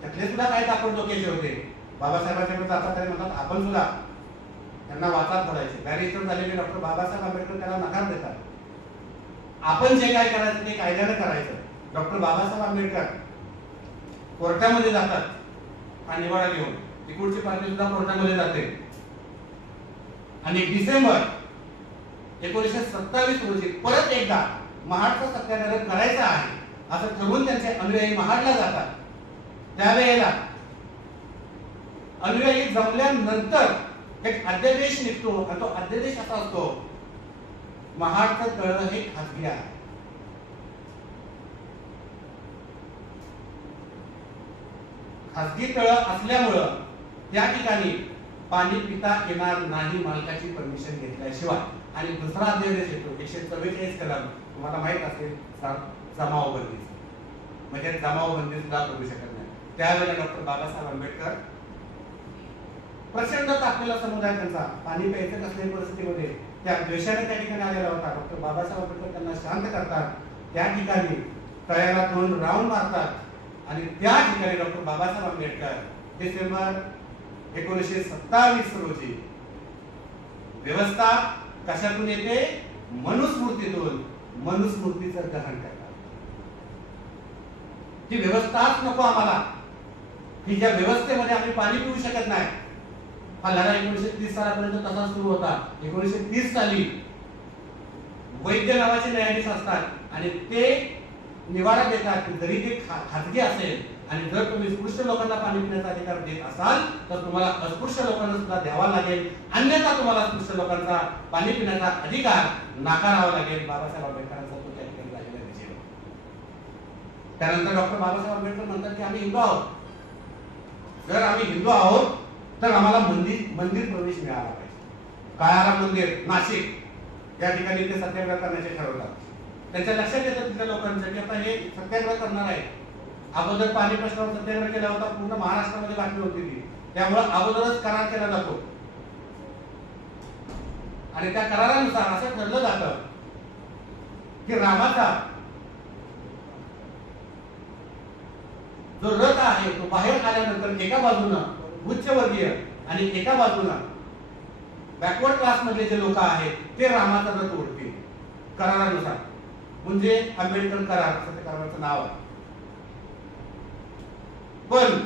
त्यातले सुद्धा काही तापड डोक्याचे होते. बाबासाहेबांच्याकडे जातात आणि म्हणतात आपण सुद्धा त्यांना वाचात पडायचे. बॅरिस्टर झालेले डॉक्टर बाबासाहेब आंबेडकर त्याला नकार देतात. आपण जे काय करायचं ते कायद्याने करायचं. डॉक्टर बाबासाहेब आंबेडकर कोर्टामध्ये जातात हा निवाडा घेऊन. तिकडची पार्टी सुद्धा कोर्टामध्ये जाते आणि डिसेंबर 1927 रोजी परत एकदा महाडचा सत्याग्रह करायचा आहे असं ठरवून त्यांचे अनुयायी महाडला जातात. त्यावेळेला अनुयायी जमल्यानंतर एक अध्यादेश निघतो आणि तो अध्यादेश असा असतो, महाडचं तळं हे खासगी आहे. खासगी तळं असल्यामुळं त्या ठिकाणी पाणी पिता येणार नाही मालकाची परमिशन घेतल्याशिवाय. आणि दुसरा अध्यादेश येतो 144 कलम, तुम्हाला माहित असेल, जमावबंदी. म्हणजे जमावबंदी सुद्धा करू शकत नाही. त्यावेळेला डॉक्टर बाबासाहेब आंबेडकर प्रचंड तापलेला समुदाय त्यांचा, पाणी प्यायचं नसलेल्या परिस्थितीमध्ये त्या द्वेषाने त्या ठिकाणी आलेला होता. डॉक्टर बाबासाहेब आंबेडकर त्यांना शांत करतात. त्या ठिकाणी तळ्याला 2 राऊंड मारतात आणि त्या ठिकाणी डॉक्टर बाबासाहेब आंबेडकर डिसेंबर 1927 रोजी व्यवस्था कशातून येते? मनुस्मृतीतून. मनुस्मृतीचं दहन करतात. ती व्यवस्थाच नको आम्हाला, की ज्या व्यवस्थेमध्ये आम्ही पाणी पिऊ शकत नाही. हा लढा 1930 सालापर्यंत तसा सुरू होता. 1930 साली वैद्य नावाचे न्यायाधीश असतात आणि ते निवाडा देतात की जरी ते खाजगी असेल आणि जर तुम्ही स्पृश्य लोकांना पाणी पिण्याचा अधिकार देत असाल तर तुम्हाला अस्पृश्य लोकांना सुद्धा द्यावा लागेल, अन्यथा तुम्हाला स्पृश्य लोकांचा पाणी पिण्याचा अधिकार नाकारावा लागेल. बाबासाहेब आंबेडकरांचा तो त्या ठिकाणी झालेला विजय. त्यानंतर डॉक्टर बाबासाहेब आंबेडकर म्हणतात की आम्ही हिंदू आहोत. जर आम्ही हिंदू आहोत तर आम्हाला मंदिर प्रवेश मिळाला पाहिजे. काळाराम मंदिर नाशिक या ठिकाणी ते सत्याग्रह करण्याचे ठरवतात. त्यांच्या लक्षात येतं तिथल्या लोकांचं की आता हे सत्याग्रह करणार आहे. अगोदर पाणी प्रश्नावर सत्याग्रह केला होता, पूर्ण महाराष्ट्रामध्ये बातमी होती ती. त्यामुळे अगोदरच करार केला जातो आणि त्या करारानुसार असं ठरलं जातं की रामाचा जो रथ आहे तो बाहेर आल्यानंतर एका बाजूनं उच्चवर्गीय आणि एका बाजूला बॅकवर्ड क्लास मधले जे लोक आहेत ते रामाचा रथ ओढतील करारानुसार. म्हणजे आंबेडकर करार असं त्या कराराचं नाव आहे. पण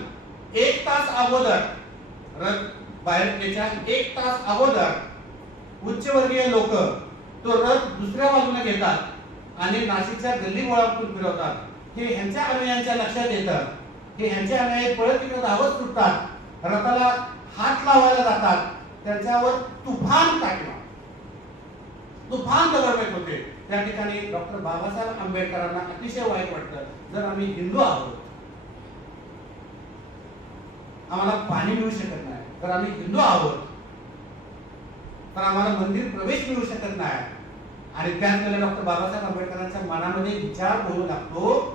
1 तास अगोदर रथ बाहेर याच्या 1 तास अगोदर उच्चवर्गीय लोक तो रथ दुसऱ्या बाजूने घेतात आणि नाशिकच्या गल्ली बोळातून फिरवतात. हे ह्यांच्या अनुयायांच्या लक्षात येतं. हे ह्यांचे अनुयायी पळत तिकडे धावत सुटतात, रथाला हात लावायला जातात. त्यांच्यावर तुफान काटला, तुफान दगडफेक होते. त्या ठिकाणी डॉक्टर बाबासाहेब आंबेडकरांना अतिशय वाईट वाटतं. जर आम्ही हिंदू आहोत, आम्हाला पाणी मिळू शकत नाही, तर आम्ही हिंदू आहोत तर आम्हाला मंदिर प्रवेश मिळू शकत नाही. आणि त्याच वेळेला डॉक्टर बाबासाहेब आंबेडकरांच्या मनामध्ये विचार होऊ लागतो,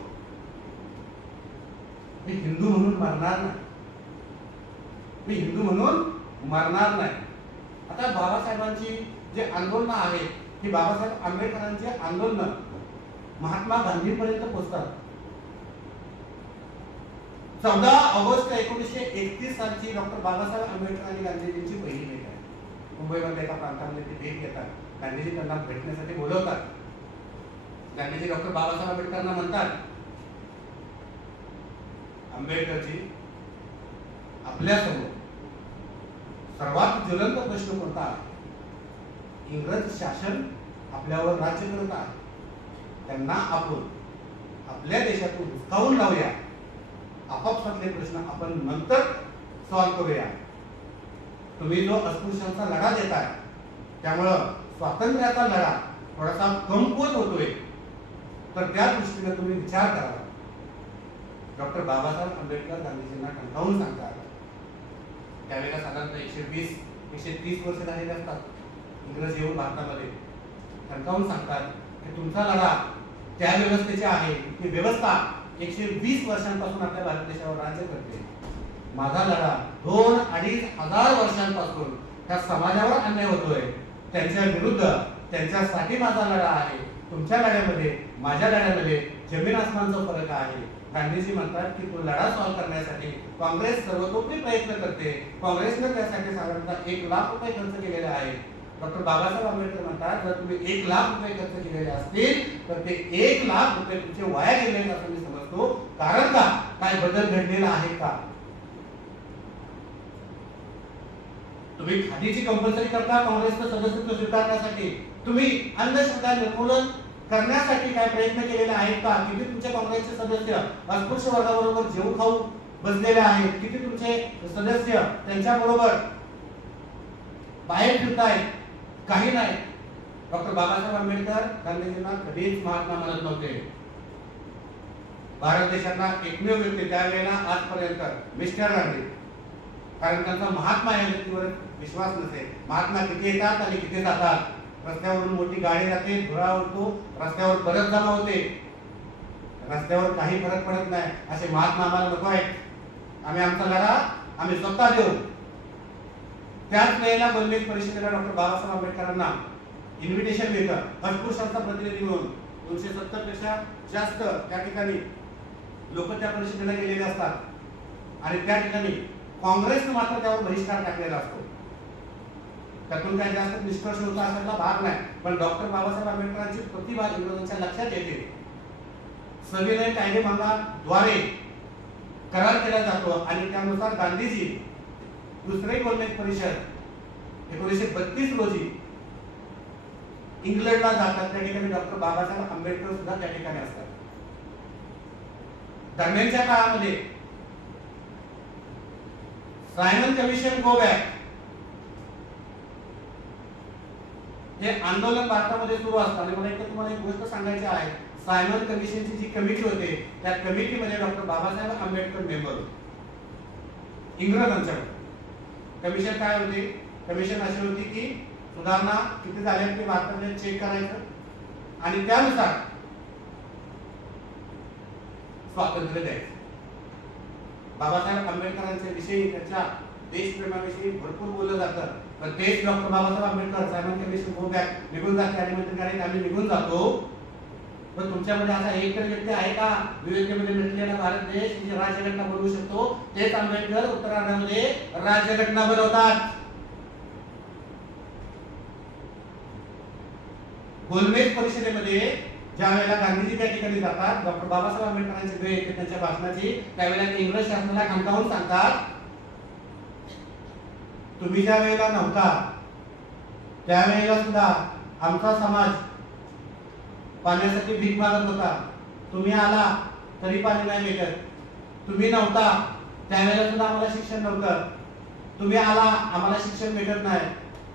मी हिंदू म्हणून मरणार नाही, मी हिंदू म्हणून मरणार नाही. आता बाबासाहेबांची जे आंदोलन आहेत ही बाबासाहेब आंबेडकरांची आंदोलन महात्मा गांधींपर्यंत पोहोचतात. 14 ऑगस्ट 1931 सालची डॉक्टर बाबासाहेब आंबेडकर आणि गांधीजींची पहिली भेट आहे. मुंबईमध्ये एका प्रांतामध्ये ते भेट घेतात. गांधीजी त्यांना भेटण्यासाठी बोलवतात. गांधीजी डॉक्टर बाबासाहेब आंबेडकरांना म्हणतात, आंबेडकरजी, आपल्यासमोर सर्वात ज्वलंत प्रश्न कोणता आहे? इंग्रज शासन आपल्यावर राज्य करत आहे. त्यांना आपण आपल्या देशातून हुसकावून लावूया. आपापसातले प्रश्न आपण नंतर सॉल्व्ह करूया. तुम्ही जो अस्पृश्यांचा लढा देताय त्यामुळं स्वातंत्र्याचा लढा थोडासा कमकुवत होतोय. तर त्या दृष्टीने तुम्ही विचार करावा. डॉक्टर बाबासाहेब आंबेडकर गांधीजींना ठणकावून सांगतात. त्यावेळेला साधारणतः 120-130 वर्ष झालेले असतात इंग्रज येऊन भारतामध्ये. ठणकावून सांगतात की तुमचा लढा त्या व्यवस्थेची आहे की व्यवस्था 120 वर्षांपासून आपल्या भारत देशावर राज्य करते. माझा लढा 2-2.5 हजार वर्षांपासून त्या समाजावर अन्याय होतोय, त्यांच्या विरुद्ध त्यांच्यासाठी माझा लढा आहे. तुमच्या लढ्यामध्ये माझ्या लढ्यामध्ये जमीन आसमानचा फरक आहे. गांधीजी म्हणतात की तो लढा सॉल्व्ह करण्यासाठी काँग्रेस सर्वतोपरी प्रयत्न करते. काँग्रेसने त्यासाठी साधारणतः 1 लाख रुपये खर्च केलेले आहे. डॉक्टर बाबासाहेब आंबेडकर म्हणतात जर तुम्ही 1 लाख रुपये खर्च केलेले असतील तर ते 1 लाख रुपये तुमचे वाया गेले असं मी समजतो. कारण का काय बदल घडलेला आहे का? तुम्ही खादीची कंपल्सरी करता काँग्रेसचं सदस्यत्व स्वीकारण्यासाठी. तुम्ही अंधश्रद्धा निर्मूलन करण्यासाठी काय प्रयत्न केलेले आहेत का? किती तुमचे काँग्रेसचे सदस्य अस्पृश्य वर्गाबरोबर जेवू खाऊ बसलेले आहेत? किती तुमचे सदस्य त्यांच्याबरोबर बाहेर फिरतायत? काही नाही. डॉक्टर बाबासाहेब आंबेडकर गांधीजींना कधीच महात्मा म्हणत नव्हते. भारत देशातला एकमेव व्यक्ती त्यावेळेला आजपर्यंत मिस्टर गांधी, कारण त्यांचा महात्मा या व्यक्तीवर विश्वास नसे. महात्मा किती येतात आणि किती जातात. रस्त्यावरून मोठी गाडी जाते, धुरा उडतो, रस्त्यावर परत जमा होते, रस्त्यावर काही फरक पडत नाही. असे महात्मा आम्हाला नको आहेत. आम्ही आमचा लढा आम्ही स्वतः देऊ. त्याच वेळेला गोलमेज परिषदेला डॉक्टर बाबासाहेब आंबेडकरांना इन्व्हिटेशन मिळतं अस्पृश्यांचा प्रतिनिधी म्हणून. 270 पेक्षा जास्त त्या ठिकाणी लोक त्या परिषदेला गेलेले असतात आणि त्या ठिकाणी काँग्रेसने मात्र त्यावर बहिष्कार टाकलेला असतो. त्यातून काही जास्त निष्कर्ष होता असायला भाग नाही. पण डॉक्टर बाबासाहेब आंबेडकरांची प्रतिभा इंग्रजांच्या लक्षात येते. सविनय कायदेभंगाद्वारे करार केला जातो आणि त्यानुसार गांधीजी दुसरे गोलमेज परिषद 1932 रोजी इंग्लंडला जातात. त्या ठिकाणी डॉक्टर बाबासाहेब आंबेडकर सुद्धा त्या ठिकाणी असतात. दरम्यानच्या काळामध्ये सायमन कमिशन गो बॅक हे आंदोलन भारतामध्ये सुरू असतं. आणि मला एक तुम्हाला एक गोष्ट सांगायची आहे. सायमन कमिशनची जी कमिटी होते त्या कमिटीमध्ये डॉक्टर बाबासाहेब आंबेडकर मेंबर होते. इंग्रजांच्याकडे कमिशन काय होते? कमिशन अशी होती की सुधारणा किती झाल्या ते भारतामध्ये चेक करायचं आणि त्यानुसार स्वातंत्र्य द्यायचं. बाबासाहेब आंबेडकरांच्या विषयी त्याच्या देशप्रेमाविषयी भरपूर बोललं जातं. पण तेच doctor Babasaheb Ambedkar Simon commission go back निघून जाते आणि म्हणतात आम्ही निघून जातो. पण तुमच्यामध्ये असा एक तर व्यक्ती आहे का विवेकेमध्ये मिळलेला भारत देश म्हणजे राज्यघटना बनवू शकतो? तेच आंबेडकर उत्तराखंडमध्ये राज्यघटना बनवतात. गोलमेज परिषदेमध्ये ज्या वेळेला गांधीजी त्या ठिकाणी जातात, डॉक्टर बाबासाहेब आंबेडकरांची वेळ येते त्यांच्या भाषणाची, त्यावेळेला इंग्रज शासनाला ठणकावून सांगतात तुम्ही ज्या वेळेला नव्हता त्यावेळेला सुद्धा आमचा समाज पाण्यासाठी भीक मागत होता. तुम्ही आला तरी पाणी नाही मिळत. तुम्ही नव्हता त्यावेळेला सुद्धा आम्हाला शिक्षण नव्हतं. तुम्ही आला आम्हाला शिक्षण भेटत नाही.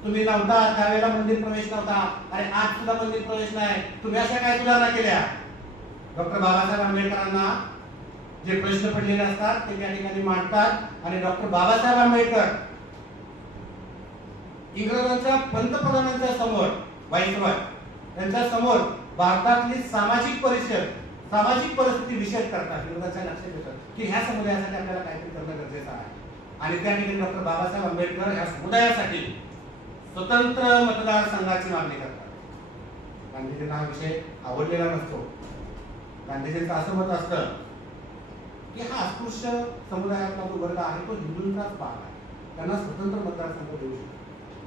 तुम्ही नव्हता त्यावेळेला मंदिर प्रवेश नव्हता आणि आज सुद्धा मंदिर प्रवेश नाही. तुम्ही अशा काय सुधारणा केल्या? डॉक्टर बाबासाहेब आंबेडकरांना जे प्रश्न पडलेले असतात ते त्या ठिकाणी मांडतात आणि डॉक्टर बाबासाहेब आंबेडकर इंग्रजांच्या पंतप्रधानांच्या समोर व्हाईसरॉय त्यांच्या समोर भारतातली सामाजिक परिस्थिती विशेष करतात. इंग्रजांच्या लक्षात येतं की ह्या समुदायासाठी आपल्याला काहीतरी करणं गरजेचं आहे आणि त्या ठिकाणी डॉक्टर बाबासाहेब आंबेडकर ह्या समुदायासाठी स्वतंत्र मतदारसंघाची मागणी करतात. गांधीजींना हा विषय आवडलेला नसतो. गांधीजींचं असं मत असतं की हा अस्पृश्य समुदायातला जो वर्ग आहे तो हिंदूंचाच भाग आहे, त्यांना स्वतंत्र मतदारसंघ देऊ शकतो.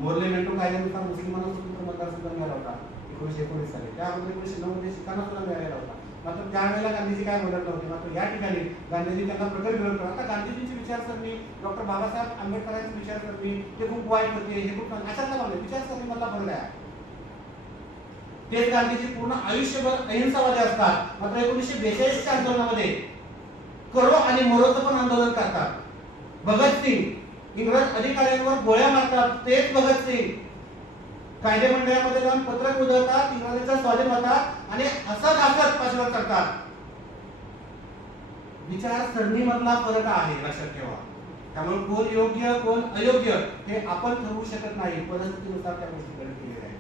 मोर्लेमेंटो कायद्यानुसार मुस्लिमांना स्वतंत्र मतदारसंघ मिळाला होता 1919 साली. त्यामध्ये 1909 मध्ये शिखांना सुद्धा मिळालेला होता. मात्र त्यावेळेला गांधीजी काय बोलत नव्हते. मात्र या ठिकाणी गांधीजी त्यांना प्रकट विरोध करतात. आता गांधीजींची विचारसरणी डॉक्टर बाबासाहेब आंबेडकरांची विचारसरणी ते खूप वाईट होते, हे खूप अशातला म्हणले विचारसरणी मला भरला आहे. तेच गांधीजी पूर्ण आयुष्यभर अहिंसावादी असतात. मात्र 1942 च्या आंदोलनामध्ये करो आणि मरोचं पण आंदोलन करतात. भगतसिंग इंग्रज अधिकाऱ्यांवर गोळ्या मारतात. तेच भगतसिंग कायदे मंडळामध्ये जाऊन पत्रक उधळतात, इंग्रजांचा स्वाधीन होतात आणि असं घासत पाशवर करतात. विचारसरणीमधला फरक आहे, लक्षात ठेवा. त्यामुळे कोण योग्य कोण अयोग्य हे आपण ठरवू शकत नाही, परिस्थितीनुसार त्या गोष्टी घडत गेलेल्या आहेत.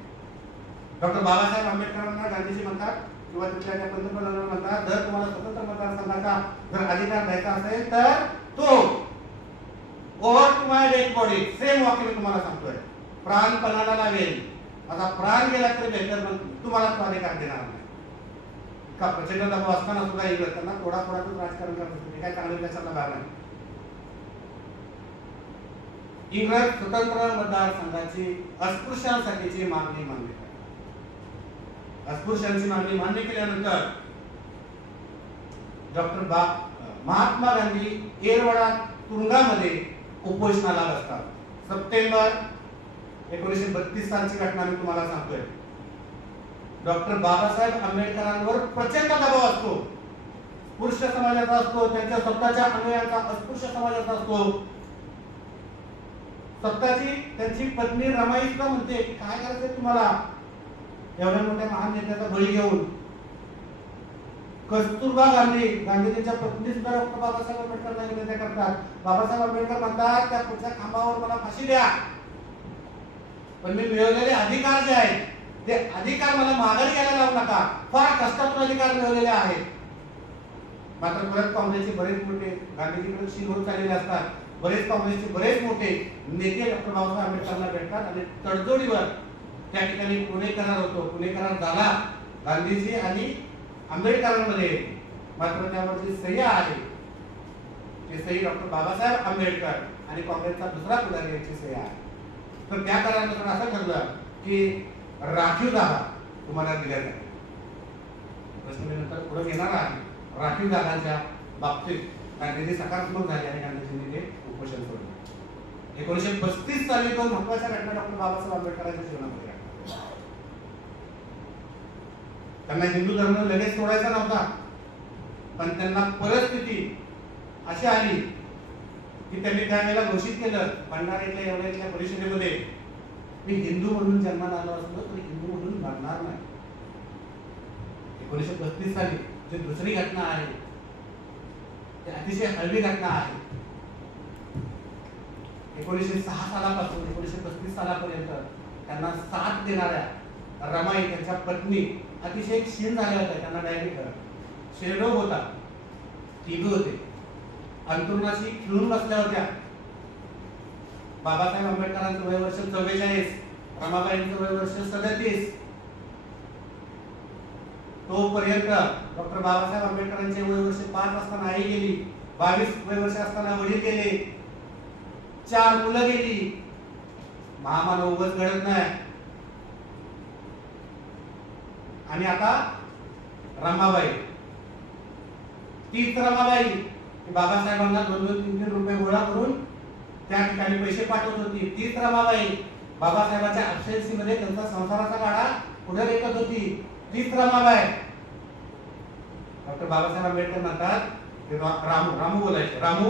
डॉक्टर बाबासाहेब आंबेडकरांना गांधीजी म्हणतात किंवा तिथल्या त्या पंतप्रधानांना म्हणतात, जर तुम्हाला स्वतंत्र मतदारसंघाचा जर अधिकार द्यायचा असेल तर तो over to my dead body, same वाक्य मी तुम्हाला सांगतोय, प्राणपणाला लावेल, माझा प्राण गेला तरी बेहतर, मग तुम्हाला तो अधिकार देणार नाही. का प्रचंड दबाव असताना सुद्धा इंग्रज त्यांना थोडाच राजकारण करत होते, काय चांगलं विचारायला भाग नाही. इंग्रज स्वतंत्र मतदारसंघाची अस्पृश्यांसाठीची मागणी मान्य केली. अस्पृश्यांची मागणी मान्य केल्यानंतर महात्मा गांधी येरवडा तुरुंगामध्ये उपोषणाला बसतात. सप्टेंबर 1932 सालची घटना मी तुम्हाला सांगतोय. डॉक्टर बाबासाहेब आंबेडकरांवर प्रचंड दबाव असतो, पुरुष समाजाचा असतो, त्यांच्या स्वतःच्या अन्वयांचा अस्पृश्य समाजाचा असतो. स्वतःची त्यांची पत्नी रमाई सुद्धा म्हणते की काय करायचंय तुम्हाला एवढ्या मोठ्या महान नेत्याचा बळी घेऊन. कस्तुरबा गांधीजींच्या पत्नी सुद्धा डॉक्टर बाबासाहेब आंबेडकरांना विनंती करतात. बाबासाहेब आंबेडकर म्हणतात त्या पुढच्या खांबावर मला फाशी द्या, पण मी मिळवलेले अधिकार जे आहेत ते अधिकार मला माघारी घ्यायला लावू नका, फार कष्टातून अधिकार मिळवलेले आहेत. मात्र परत काँग्रेसचे बरेच मोठे गांधीजीकडे शील होत चाललेले असतात. बरेच काँग्रेसचे बरेच मोठे नेते डॉक्टर बाबासाहेब आंबेडकरांना भेटतात आणि तडजोडीवर त्या ठिकाणी पुणे करार होतो. पुणे करार झाला गांधीजी आणि आंबेडकरांमध्ये, मात्र त्यावर जी सही आहे ती सही डॉक्टर बाबासाहेब आंबेडकर आणि काँग्रेसचा दुसरा पुढारी यांची सही आहे. तर त्या करारानुसार असं ठरलं की राखीव जागा तुम्हाला दिल्या जाईल. प्रश्न नंतर पुढे येणार आहे. राखीव जागांच्या बाबतीत गांधीजी सकारात्मक झाले आणि गांधीजींनी ते उपोषण सोडले. 1935 साली दोन महत्वाच्या घटना डॉक्टर बाबासाहेब आंबेडकरांच्या जीवनामध्ये घडल्या. त्यांना हिंदू धर्म लगेच सोडायचा नव्हता, पण त्यांना परिस्थिती अशी आली की त्यांनी त्यावेळेला घोषित केलं भंडाऱ्यातल्या एवढ्यातल्या परिषदेमध्ये, मी हिंदू म्हणून जन्माला आलो असलो तरी हिंदू म्हणून मरणार नाही. 1935 साली जी दुसरी घटना आहे ती अतिशय हळवी घटना आहे. 1906 सालापासून 1935 सालापर्यंत त्यांना साथ देणाऱ्या रमाई त्यांच्या पत्नी अतिशय क्षीण झाल्या होत्या. त्यांना डायरेक्ट शेरडोग होता, टीबी होते, अंतरुणाशी खिळून बसल्या होत्या. बाबासाहेब आंबेडकरांचं वय वर्ष 44, रमाबाईंचं वय वर्ष 37. तोपर्यंत डॉक्टर बाबासाहेब आंबेडकरांचे वय वर्ष 5 असताना आई गेली, 22 वय वर्ष असताना वडील गेले, 4 मुलं गेली. महामानव उगाच घडत नाही. आणि आता रमाबाई, तीच रमाबाई बाबासाहेबांना 2-3 रुपये गोळा करून त्या ठिकाणी पैसे पाठवत होती. तीच रमाबाई बाबासाहेबांच्या अक्षयसी मध्ये त्यांचा संसाराचा गाडा पुढे रेखत होती. तीच रमाबाई. डॉक्टर बाबासाहेब आंबेडकर म्हणतात रामू बोलायचे, रामू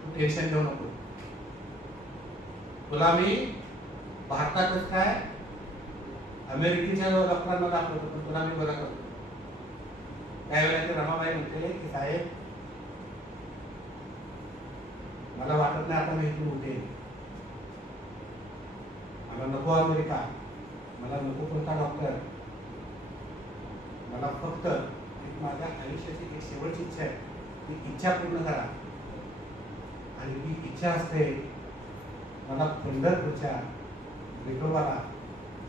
तू टेन्शन घेऊ नको, तुला मी भारतातच काय अमेरिकेच्या डॉक्टरांना दाखवतो, पण तुला मी बरं करतो. त्यावेळेला ते रमाबाई म्हणते की साहेब मला वाटत नाही आता मी इथून उठेन, मला नको अमेरिका, मला नको कोणता डॉक्टर, मला फक्त माझ्या आयुष्याची एक शेवटची इच्छा आहे, ती इच्छा पूर्ण करा. आणि ती इच्छा असते मला पंढरपूरच्या विठोबाला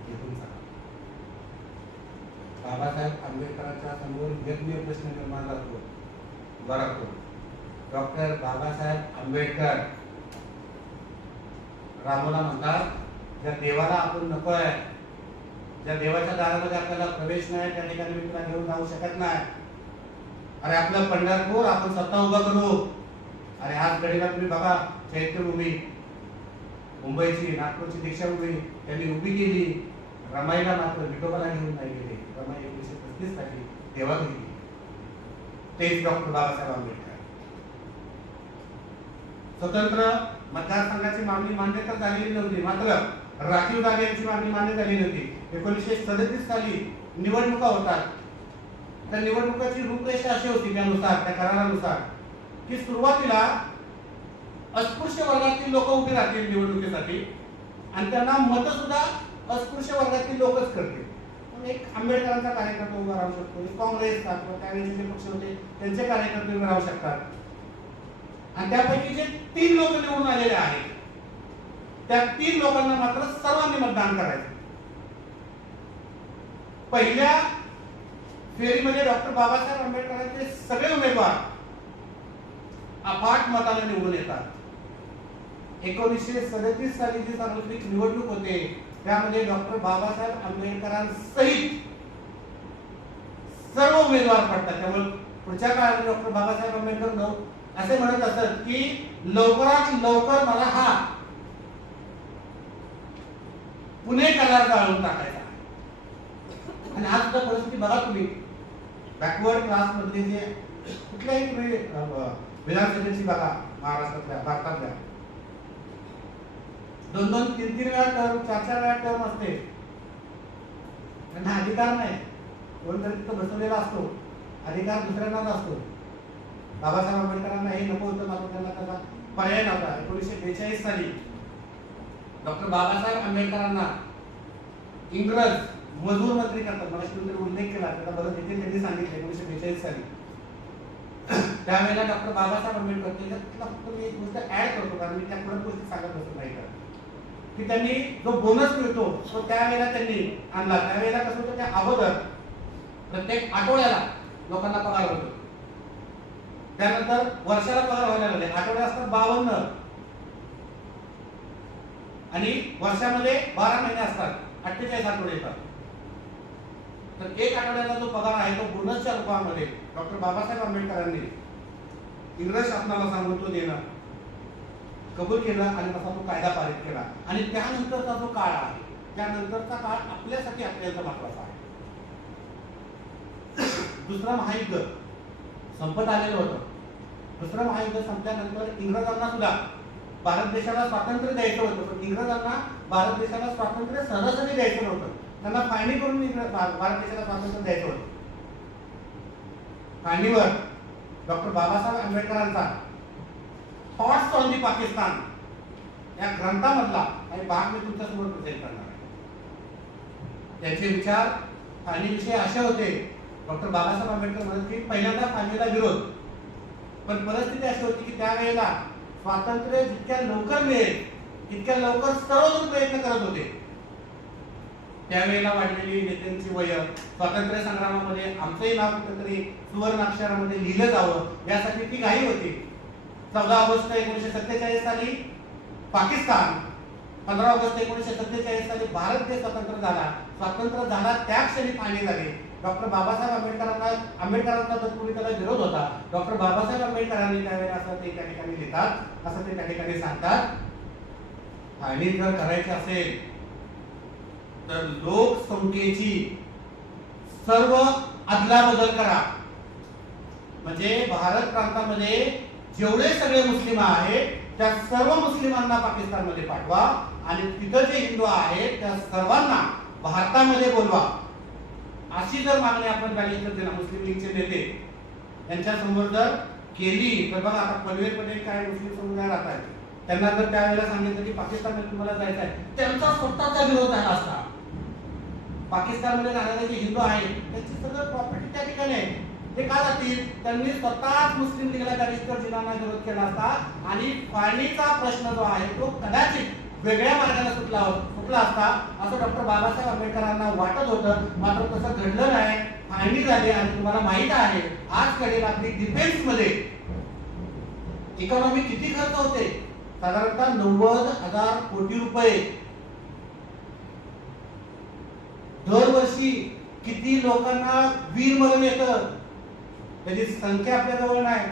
घेऊन जा. बाबासाहेब आंबेडकरांच्या समोर यज्ञ प्रश्न निर्माण राहतो. डॉक्टर बाबासाहेब आंबेडकर रामूला म्हणतात, ज्या देवाला आपण नको आहे, ज्या देवाच्या दारामध्ये आपल्याला प्रवेश नाही, त्या ठिकाणी मी तुला घेऊन जाऊ शकत नाही. अरे आपलं पंढरपूर आपण स्वतः उभं करू. अरे आज घडीला तुम्ही बघा, चैत्यभूमी मुंबईची, नागपूरची दीक्षाभूमी त्यांनी उभी केली. रमाईला मात्र विठोबाला घेऊन नाही गेले. रमाई 1935 साठी देवाघरी गेली. तेच डॉक्टर बाबासाहेब आंबेडकर. स्वतंत्र मतदारसंघाची मागणी मान्य तर झालेली नव्हती, मात्र राखीव जागांची मागणी मान्य झालेली होती. 1937 साली निवडणुका होतात. त्या निवडणुकाची रूपरेषा अशी होती त्यानुसार, त्या करारानुसार, की सुरुवातीला अस्पृश्य वर्गातील लोक उभे राहतील निवडणुकीसाठी आणि त्यांना मत सुद्धा अस्पृश्य वर्गातील लोकच करतील. एक आंबेडकरांचा कार्यकर्ता उभा राहू शकतो, काँग्रेस किंवा त्यावेळेचे जे पक्ष होते त्यांचे कार्यकर्ते उभे राहू शकतात. आणि त्यापैकी जे 3 लोक निवडून आलेले आहेत त्या 3 लोकांना मात्र सर्वांनी मतदान करायचं. पहिल्या फेरीमध्ये डॉक्टर बाबासाहेब आंबेडकरांचे सगळे उमेदवार अफाट मताने निवडून येतात. 1937 साली जी सार्वत्रिक निवडणूक होते त्यामध्ये डॉक्टर बाबासाहेब आंबेडकरांसहित सर्व उमेदवार पडतात. त्यामुळे पुढच्या काळात डॉक्टर बाबासाहेब आंबेडकर असे म्हणत असत की लवकरात लवकर मला हा पुणे करार जाळून टाकायचा. आणि आज सुद्धा परिस्थिती बघा तुम्ही, बॅकवर्ड क्लास मधले जे कुठल्याही तुम्ही विधानसभेची बघा महाराष्ट्रातल्या भारतातल्या 2-2, 3-3 वेळा टर्म, 4-4 वेळा टर्म असते. त्यांना अधिकार नाही. कोणतरी तिथं बसवलेला असतो, अधिकार दुसऱ्यांनाच असतो. बाबासाहेब आंबेडकरांना हे नको होतं, मात्र त्यांना त्याचा पर्याय नव्हता. 1942 साली डॉक्टर बाबासाहेब आंबेडकरांना इंग्रज मजूर मंत्री करतात. मला तुम्ही उल्लेख केला त्याचा बरं देखील त्यांनी सांगितले 1942 साली. त्यावेळेला डॉक्टर बाबासाहेब आंबेडकर त्याच्यातला फक्त मी एक गोष्ट ऍड करतो कारण मी त्या पुढे गोष्टी सांगत बसत नाही का, की त्यांनी जो बोनस मिळतो तो त्यावेळेला त्यांनी आणला. त्यावेळेला कसं होतं, त्या अगोदर प्रत्येक आठवड्याला लोकांना पगार होतो. त्यानंतर वर्षाला पगार व्हायला लागले. आठवड्यात असतात 52 आणि वर्षामध्ये 12 महिने असतात, 48 आठवडे येतात. तर एक आठवड्याला जो पगार आहे तो बोनसच्या रूपामध्ये डॉक्टर बाबासाहेब आंबेडकरांनी इंग्रज शासनाला सांगून तो देणं कबूल केला आणि तसा तो कायदा पारित केला. आणि त्यानंतरचा जो काळ आहे, त्यानंतरचा काळ आपल्यासाठी अत्यंत महत्वाचा आहे. दुसरं महायुद्ध संपत आलेलं होतं. दुसरं महायुद्ध संपल्यानंतर इंग्रजांना सुद्धा भारत देशाला स्वातंत्र्य द्यायचं होतं, पण इंग्रजांना भारत देशाला स्वातंत्र्य सहजासहजी द्यायचं नव्हतं. त्यांना फायनी करून भारत देशाला स्वातंत्र्य द्यायचं होतं. फायनीवर डॉक्टर बाबासाहेब आंबेडकरांचा थॉट्स ऑन दी पाकिस्तान या ग्रंथामधला आणि भाग मी तुमच्यासमोर प्रेझेंट करणार आहे. त्यांचे विचार फायनीविषयी असे होते. डॉक्टर बाबासाहेब आंबेडकर म्हणत की पहिल्यांदा फायनीला विरोध, पण परिस्थिती अशी होती की त्यावेळेला स्वातंत्र्य जितक्या लवकर मिळेल तितक्या लवकर सर्वजण प्रयत्न करत होते. त्यावेळेला वाढलेली नेत्यांची वय, स्वातंत्र्य संग्रामामध्ये आमचंही नाव कुठेतरी सुवर्णाक्षरामध्ये लिहिलं जावं यासाठी ती घाई होती. 14 ऑगस्ट 1947 साली पाकिस्तान, 15 ऑगस्ट 1947 साली भारत देश स्वतंत्र झाला. स्वातंत्र्य झाला त्या क्षणी फायनी झाली. डॉक्टर बाबासाहेब आंबेडकरांचा जो पूर्वी त्याला विरोध होता, डॉक्टर बाबासाहेब आंबेडकरांनी त्यावेळेला असं ते त्या ठिकाणी लिहितात, असं ते त्या ठिकाणी सांगतात, फायनी जर करायची असेल तर लोकसंख्येची सर्व अदलाबदल करा. म्हणजे भारत प्रांतामध्ये जेवढे सगळे मुस्लिम आहेत त्या सर्व मुस्लिमांना पाकिस्तानमध्ये पाठवा आणि तिथं जे हिंदू आहेत त्या सर्वांना भारतामध्ये बोलवा. अशी जर मागणी आपण बॅरिस्टर मुस्लिम लीगचे नेते यांच्या समोर जर केली तर बघा, आता पनवेल पटेल काय मुस्लिम समुदाय राहतात, त्यांना जर त्यावेळेला सांगितलं की पाकिस्तानमध्ये तुम्हाला जायचं आहे, त्यांचा स्वतःचा विरोध झाला असता. पाकिस्तानमध्ये राहणारे जे हिंदू आहेत त्यांची सगळं प्रॉपर्टी त्या ठिकाणी आहे, ते का जातील? त्यांनी स्वतःच मुस्लिम लीगला बॅरिस्टर जिनांना विरोध केला असता आणि फायनीचा प्रश्न जो आहे तो कदाचित वेगळ्या मार्गाने सुटला असता असं डॉक्टर बाबासाहेब आंबेडकरांना वाटत होतं. मात्र तसं घडलं नाही, फायनी झाली. आणि तुम्हाला माहित आहे आज घडेल आपली डिफेन्स मध्ये इकॉनॉमी किती खर्च होते? साधारणतः 90,000 कोटी रुपये. दरवर्षी किती लोकांना वीरमरण येतं त्याची संख्या आपल्याजवळ नाही.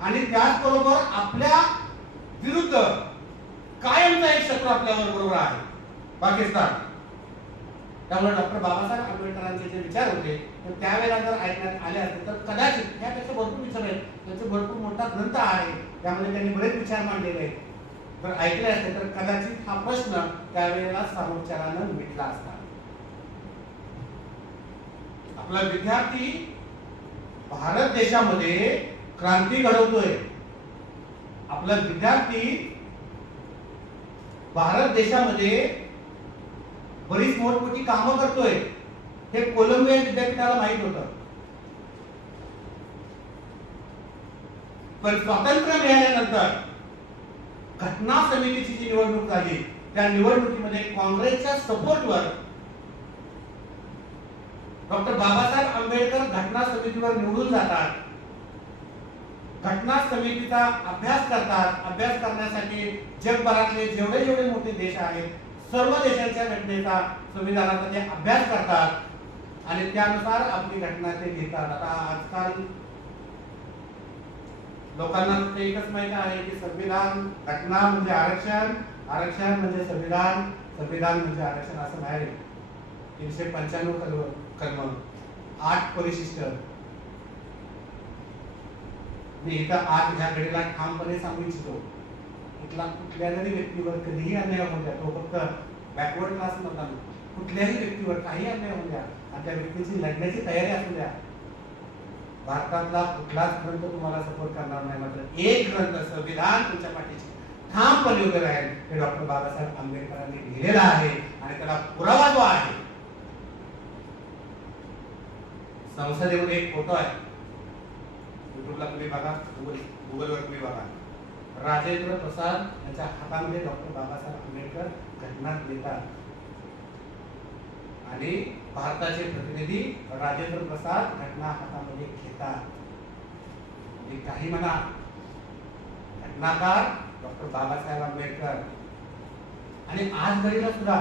आणि त्याचबरोबर आपल्या विरुद्ध कायमचा एक शत्रू आपल्यावर बरोबर आहे, पाकिस्तान. त्यामुळे डॉक्टर बाबासाहेब आंबेडकरांचे जे विचार होते तर त्यावेळेला जर ऐकण्यात आले असते तर कदाचित त्यापेक्षा भरपूर विचार आहेत. त्यांचे भरपूर मोठा ग्रंथ आहे, त्यामध्ये त्यांनी बरेच विचार मांडलेले आहेत. जर ऐकले असते तर कदाचित हा प्रश्न त्यावेळेला सामोपचारानं मिटला असता. आपला विद्यार्थी भारत देशामध्ये क्रांती घडवतोय. आपला विद्यार्थी भारत देशामध्ये बरीच मोठमोठी कामं करतोय. हे कोलंबिया विद्यापीठाला माहित होतं. पण स्वातंत्र्य मिळाल्यानंतर घटना समितीची जी निवडणूक झाली त्या निवडणुकीमध्ये काँग्रेसच्या सपोर्टवर डॉक्टर बाबासाहेब आंबेडकर घटना समितीवर निवडून जातात. घटना समितीचा अभ्यास करतात. अभ्यास करण्यासाठी जगभरातले जेवढे जेवढे मोठे देश आहेत सर्व देशांच्या घटनेचा संविधानाचा ते अभ्यास करतात आणि त्यानुसार आपली घटना ते घेतात. आता आजकाल लोकांना फक्त एकच माहिती आहे की संविधान, घटना म्हणजे आरक्षण, आरक्षण म्हणजे संविधान, संविधान म्हणजे आरक्षण असं नाही. 395 कलम, 8 परिशिष्ट. मी इथं आज ह्या घडीला ठामपणे सांगू इच्छितो, इथला कुठल्या जरी व्यक्तीवर कधीही अन्याय होऊ द्या, तो फक्त बॅकवर्ड क्लास नव्हता, कुठल्याही व्यक्तीवर काही अन्याय होऊ द्या आणि त्या व्यक्तीची लढण्याची तयारी असू द्या, भारतातला कुठलाच ग्रंथ तुम्हाला सपोर्ट करणार नाही. मात्र एक ग्रंथ, संविधान तुमच्या पाठीशी ठामपणे उभे राहील. हे डॉक्टर बाबासाहेब आंबेडकरांनी लिहिलेलं आहे आणि त्याला पुरावा जो आहे, संसदेमध्ये एक फोटो आहे, युट्यूबला तुम्ही बघा, गुगलवर तुम्ही बघा. राजेंद्र प्रसाद यांच्या हातामध्ये डॉक्टर बाबासाहेब आंबेडकर घटना लिहितात आणि भारताचे प्रतिनिधी राजेंद्र प्रसाद घटना हातामध्ये घेतात. काही म्हणा, घटनाकार डॉक्टर बाबासाहेब आंबेडकर. आणि आज घडीला सुद्धा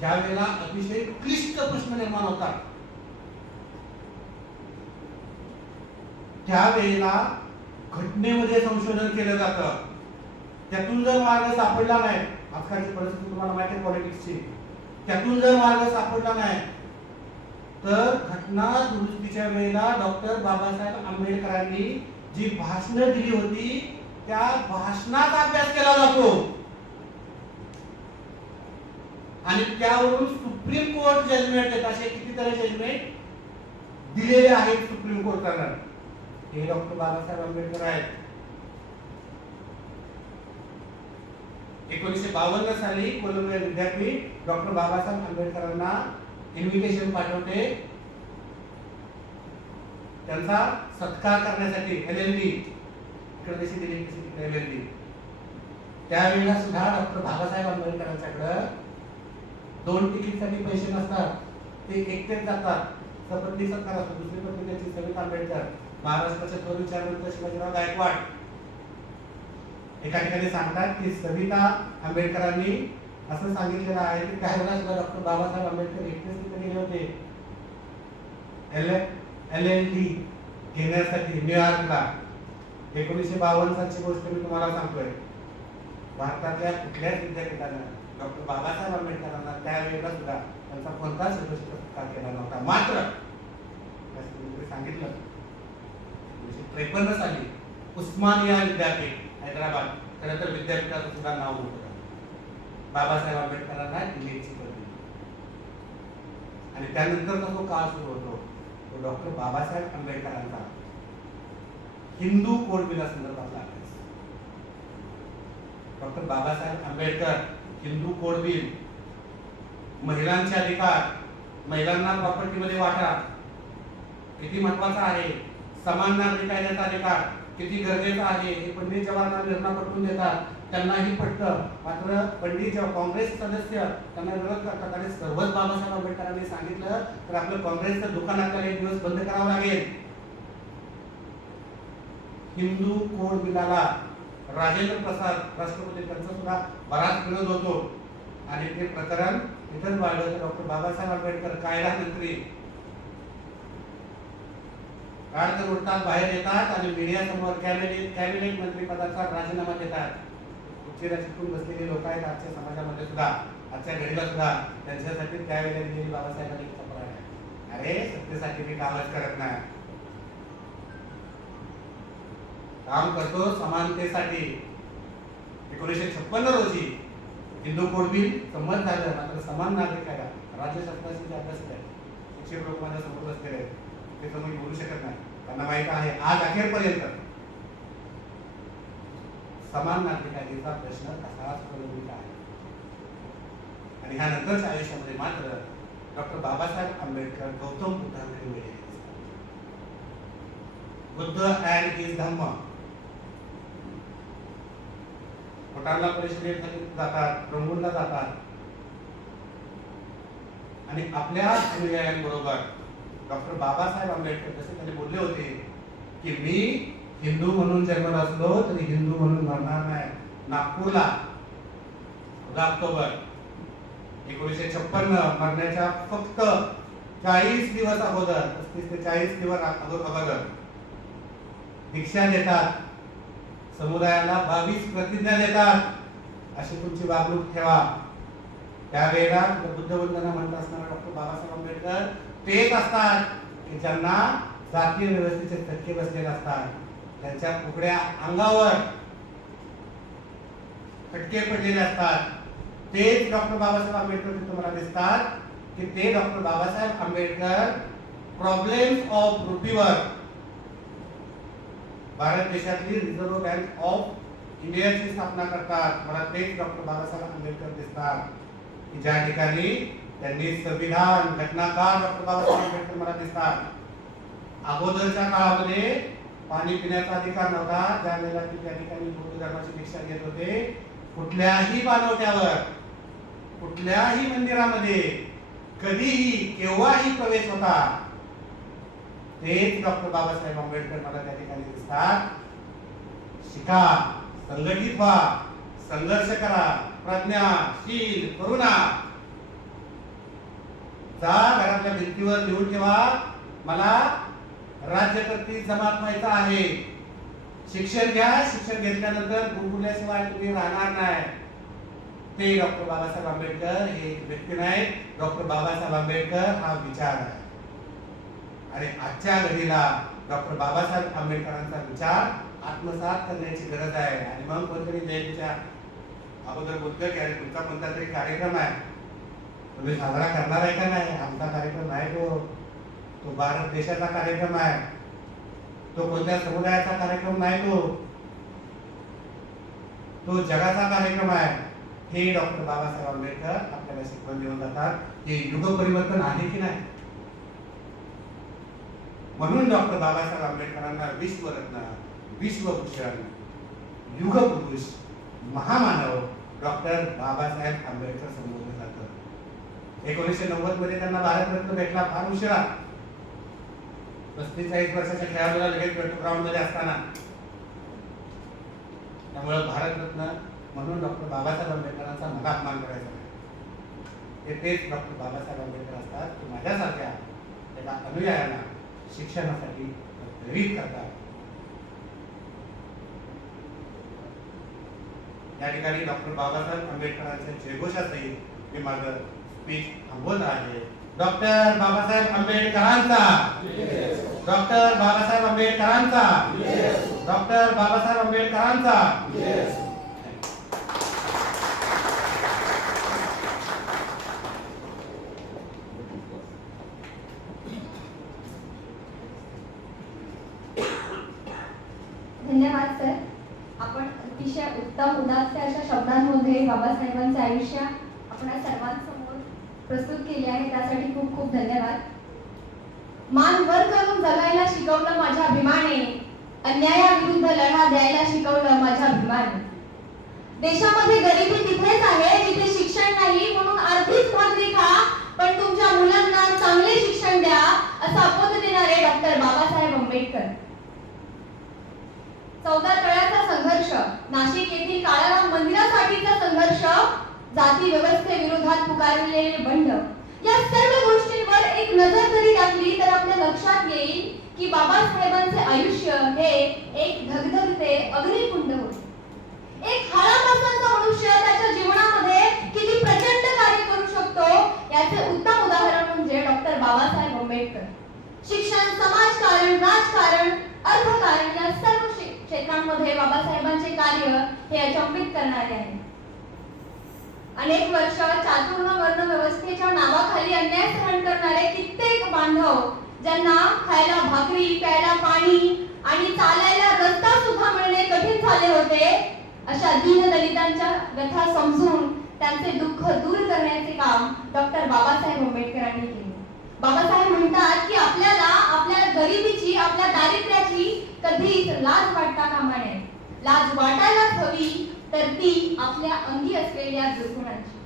ज्या वेळेला अतिशय क्लिष्ट प्रश्न निर्माण होतात त्यावेळेला घटनेमध्ये संशोधन केलं जातं. त्यातून जर मार्ग सापडला नाही, आजकालची परिस्थिती तुम्हाला माहिती आहे पॉलिटिक्सची, त्यातून जर मार्ग सापडला नाही तर घटना दुरुस्तीच्या वेळेला डॉक्टर बाबासाहेब आंबेडकरांनी जी भाषणं दिली होती त्या भाषणाचा अभ्यास केला जातो आणि त्यावरून सुप्रीम कोर्ट जजमेंट येत. असे कितीतरी जजमेंट दिलेले आहेत सुप्रीम कोर्टानं. हे डॉक्टर बाबासाहेब आंबेडकर आहेत. 1952 साली कोलंबिया विद्यापीठ डॉक्टर बाबासाहेब आंबेडकरांना इन्व्हिटेशन पाठवते त्यांचा सत्कार करण्यासाठी. LLB इकडे देशी दिली LLB. त्यावेळेला सुद्धा डॉक्टर बाबासाहेब आंबेडकरांच्याकडे 2 तिकीटसाठी पैसे नसतात. ते एकटेच जातात. सपत्नीक सत्कार असतो. दुसरी पत्नी त्यांची सविता आंबेडकर, महाराष्ट्राचे थोर विचारवंत शिवाजीराव गायकवाड. एका ठिकाणी सांगतात की सविता आंबेडकरांनी असं सांगितलेलं आहे की त्यावेळेला सुद्धा डॉक्टर बाबासाहेब आंबेडकर एकटेच तिथे गेले होते LLD घेण्यासाठी न्यूयॉर्कला. 1952 सालची गोष्ट मी तुम्हाला सांगतोय. भारतातल्या कुठल्याच विद्यापीठानं डॉक्टर बाबासाहेब आंबेडकरांना त्यावेळेला सुद्धा त्यांचा कोणताच सत्कार केला नव्हता. मात्र सांगितलं 1953 साली उस्मानिया विद्यापीठ हैदराबाद, खरं तर विद्यापीठाचं सुद्धा नाव होतं, बाबासाहेब आंबेडकरांना दिल्लीची पदवी. आणि त्यानंतरचा जो काळ सुरू होतो तो डॉक्टर बाबासाहेब आंबेडकरांचा हिंदू कोड बिला संदर्भातला अभ्यास. Doctor Babasaheb Ambedkar Hindu code bill, महिलांचे अधिकार, महिलांना प्रॉपर्टीमध्ये वाटा किती महत्वाचा आहे, समान नागरी कायद्याचा अधिकार किती गरजेचा आहे हे पंडित जवाहरलाल नेहरू पटवून देतात. त्यांनाही पटतं. मात्र पंडित काँग्रेस सदस्य त्यांना विरोध करतात आणि सर्वच बाबासाहेब आंबेडकरांनी सांगितलं तर आपलं काँग्रेसचं दुकान आपल्याला एक दिवस बंद करावं लागेल. हिंदू कोड बिलाला राजेंद्र प्रसाद राष्ट्रपती त्यांचा सुद्धा बराच विरोध होतो आणि ते प्रकरण इथंच वाढलं. डॉक्टर बाबासाहेब आंबेडकर कायदा मंत्री काढत उडतात, बाहेर येतात आणि मीडिया समोर कॅबिनेट मंत्री पदाचा राजीनामा देतात. उशिरा चिकून बसलेले लोक आहेत आजच्या समाजामध्ये सुद्धा, आजच्या घडीला सुद्धा. त्यांच्यासाठी त्यावेळेला दिलेली बाबासाहेबांनी चपराक आहे, अरे सत्तेसाठी मी कामच करत नाही, काम करतो समानतेसाठी. 1956 रोजी हिंदू कोड बिल संमत झालं, मात्र समान नागरिक कायदा राज्यशास्त्राचे जे अभ्यासक आहेत, शिक्षक लोक माझ्या समोर बसलेले आहेत, ते तुम्ही बोलू शकत नाही. त्यांना माहित आहे आज अखेरपर्यंत समान नागरिक कायद्याचा प्रश्न तसाच प्रलंबित आहे. आणि ह्या नंतरच्या आयुष्यामध्ये मात्र डॉक्टर बाबासाहेब आंबेडकर गौतम बुद्धांकडे वेळेले दिसतात. बुद्ध अँड हिज धम्म कोटारला परिषदेत जातात, रंगूनला जातात आणि आपल्या अनुयायांबरोबर डॉक्टर बाबासाहेब आंबेडकर जसे त्यांनी बोलले होते की मी हिंदू म्हणून जन्मला असलो तरी हिंदू म्हणून मरणार नाही. नागपूरला 14 ऑक्टोबर 1956 मरण्याच्या फक्त 40 दिवस अगोदर, 35 ते 40 दिवस अगोदर दीक्षा देतात, समुदायाला 22 प्रतिज्ञा देतात, अशी तुमची वागणूक ठेवा. त्यावेळेला बुद्ध वंदना म्हणत असणारे डॉक्टर बाबासाहेब आंबेडकर तेच असतात की ज्यांना जातीय व्यवस्थेचे धक्के बसलेले असतात, त्यांच्या कुकड्या अंगावर फटके पडलेले असतात. तेच डॉक्टर बाबासाहेब आंबेडकर तुम्हाला दिसतात की ते doctor Babasaheb Ambedkar problems of रुपीवर भारत देशातली रिझर्व्ह बँक ऑफ इंडियाची स्थापना करतात. मला तेच डॉक्टर बाबासाहेब आंबेडकर दिसतात की ज्या ठिकाणी त्यांनी संविधान घटनाकार डॉक्टर बाबासाहेब आंबेडकर मला दिसतात. अगोदरच्या काळामध्ये पाणी पिण्याचा अधिकार नव्हता, ज्या वेळेला त्या ठिकाणी बौद्ध धर्माची दीक्षा घेत होते, कुठल्याही बानवट्यावर कुठल्याही मंदिरामध्ये कधीही केव्हाही प्रवेश होता. तेच डॉक्टर बाबासाहेब आंबेडकर मला त्या ठिकाणी दिसतात. शिका, संघटित व्हा, संघर्ष करा, प्रज्ञाशील करुणा. जा घरातल्या भिंतीवर लिहून ठेवा, मला राज्यकर्ती जमात व्हायचा आहे. शिक्षण घ्या, शिक्षण घेतल्यानंतर गुरुकुल्याशिवाय तुम्ही राहणार नाही. ते डॉक्टर बाबासाहेब आंबेडकर हे एक व्यक्ती नाही, डॉक्टर बाबासाहेब आंबेडकर हा विचार आहे. आणि आजच्या घडीला डॉक्टर बाबासाहेब आंबेडकरांचा विचार आत्मसात करण्याची गरज आहे. आणि मग कोणतरी जयंतीच्या अगोदर बोलतोय की तुमचा कोणता तरी कार्यक्रम आहे, तुम्ही साजरा करणार आहे का नाही? आमचा कार्यक्रम नाही, तो भारत देशाचा कार्यक्रम आहे, तो कोणत्या समुदायाचा कार्यक्रम नाही, तो जगाचा कार्यक्रम आहे. हे डॉक्टर बाबासाहेब आंबेडकर आपल्याला शिकवून देऊन जातात की युग परिवर्तन आहे की नाही. म्हणून डॉक्टर बाबासाहेब आंबेडकरांना विश्वरत्न, विश्वभूषण, युगपुरुष, महामानव डॉक्टर बाबासाहेब आंबेडकर संबोधलं जातं. 1990 मध्ये त्यांना भारतरत्न भेटला फार उशिरा, 35 वर्षाच्या खेळाडूला लगेच ग्राउंड मध्ये असताना. त्यामुळे भारतरत्न म्हणून डॉक्टर बाबासाहेब आंबेडकरांचा मला अपमान करायचा नाही. तेच डॉक्टर बाबासाहेब आंबेडकर असतात की माझ्यासारख्या एका अनुयायांना शिक्षणासाठी प्रेरित करतात. या ठिकाणी डॉक्टर बाबासाहेब आंबेडकरांच्या जयघोषासहित मी माझं स्पीच थांबवत आहे. डॉक्टर बाबासाहेब आंबेडकरांचा, डॉक्टर बाबासाहेब आंबेडकरांचा, डॉक्टर बाबासाहेब आंबेडकरांचा. धन्यवाद सर. आपण अतिशय उत्तम उदात्त अशा शब्दांमध्ये बाबासाहेबांचे आयुष्य आपणा सर्वांसमोर प्रस्तुत केले आहे, त्यासाठी खूप खूप धन्यवाद. मान वर करून जगायला शिकवलं माझ्या अभिमाने, अन्यायाविरुद्ध लढा द्यायला शिकवलं माझ्या अभिमाने. देशामध्ये गरिबी तिथेच आहे जिथे शिक्षण नाही, म्हणून आर्थिक भाकरी खा पण तुमच्या मुलांना चांगले शिक्षण द्या, असा शपथ देणारे डॉक्टर बाबासाहेब आंबेडकर. 14 तळ्याचा संघर्ष, नाशिक येथील काळाराम मंदिरासाठीचा संघर्ष, जाती व्यवस्थेविरोधात पुकारलेले बंड, या सर्व गोष्टींवर एक नजर जरी टाकली तर आपल्या लक्षात येईल की बाबासाहेबांचे आयुष्य हे एक धगधगते अग्निकुंड होते. एक हाडामासांचा मनुष्य त्याच्या जीवनामध्ये किती प्रचंड कार्य करू शकतो याचे उत्तम उदाहरण म्हणजे डॉक्टर बाबासाहेब आंबेडकर. शिक्षण, समाजकारण, राजकारण, अर्थकारण या सर्व क्षेत्रांमध्ये बाबासाहेबांचे कार्य कार्य हे अचंबित करणारे आहे. अनेक वर्ष चातुर्ण वर्ण व्यवस्थेच्या नावाखाली अन्याय सहन करणारे कित्येक बांधव, ज्यांना खायला भाकरी, प्यायला पाणी आणि चालायला रस्ता सुद्धा मिळणे कठीण झाले होते, अशा दीनदलितांच्या व्यथा समजून त्यांचे दुःख दूर करण्याचे काम डॉक्टर बाबासाहेब आंबेडकरांनी केले. बाबासाहेब म्हणतात की आपल्याला आपल्या गरिबीची, आपल्या दारिद्र्याची कधीच लाज वाटता कामा नये. लाज वाटायलाच हवी, तर ती आपल्या अंगी असलेल्या दुर्गुणांची.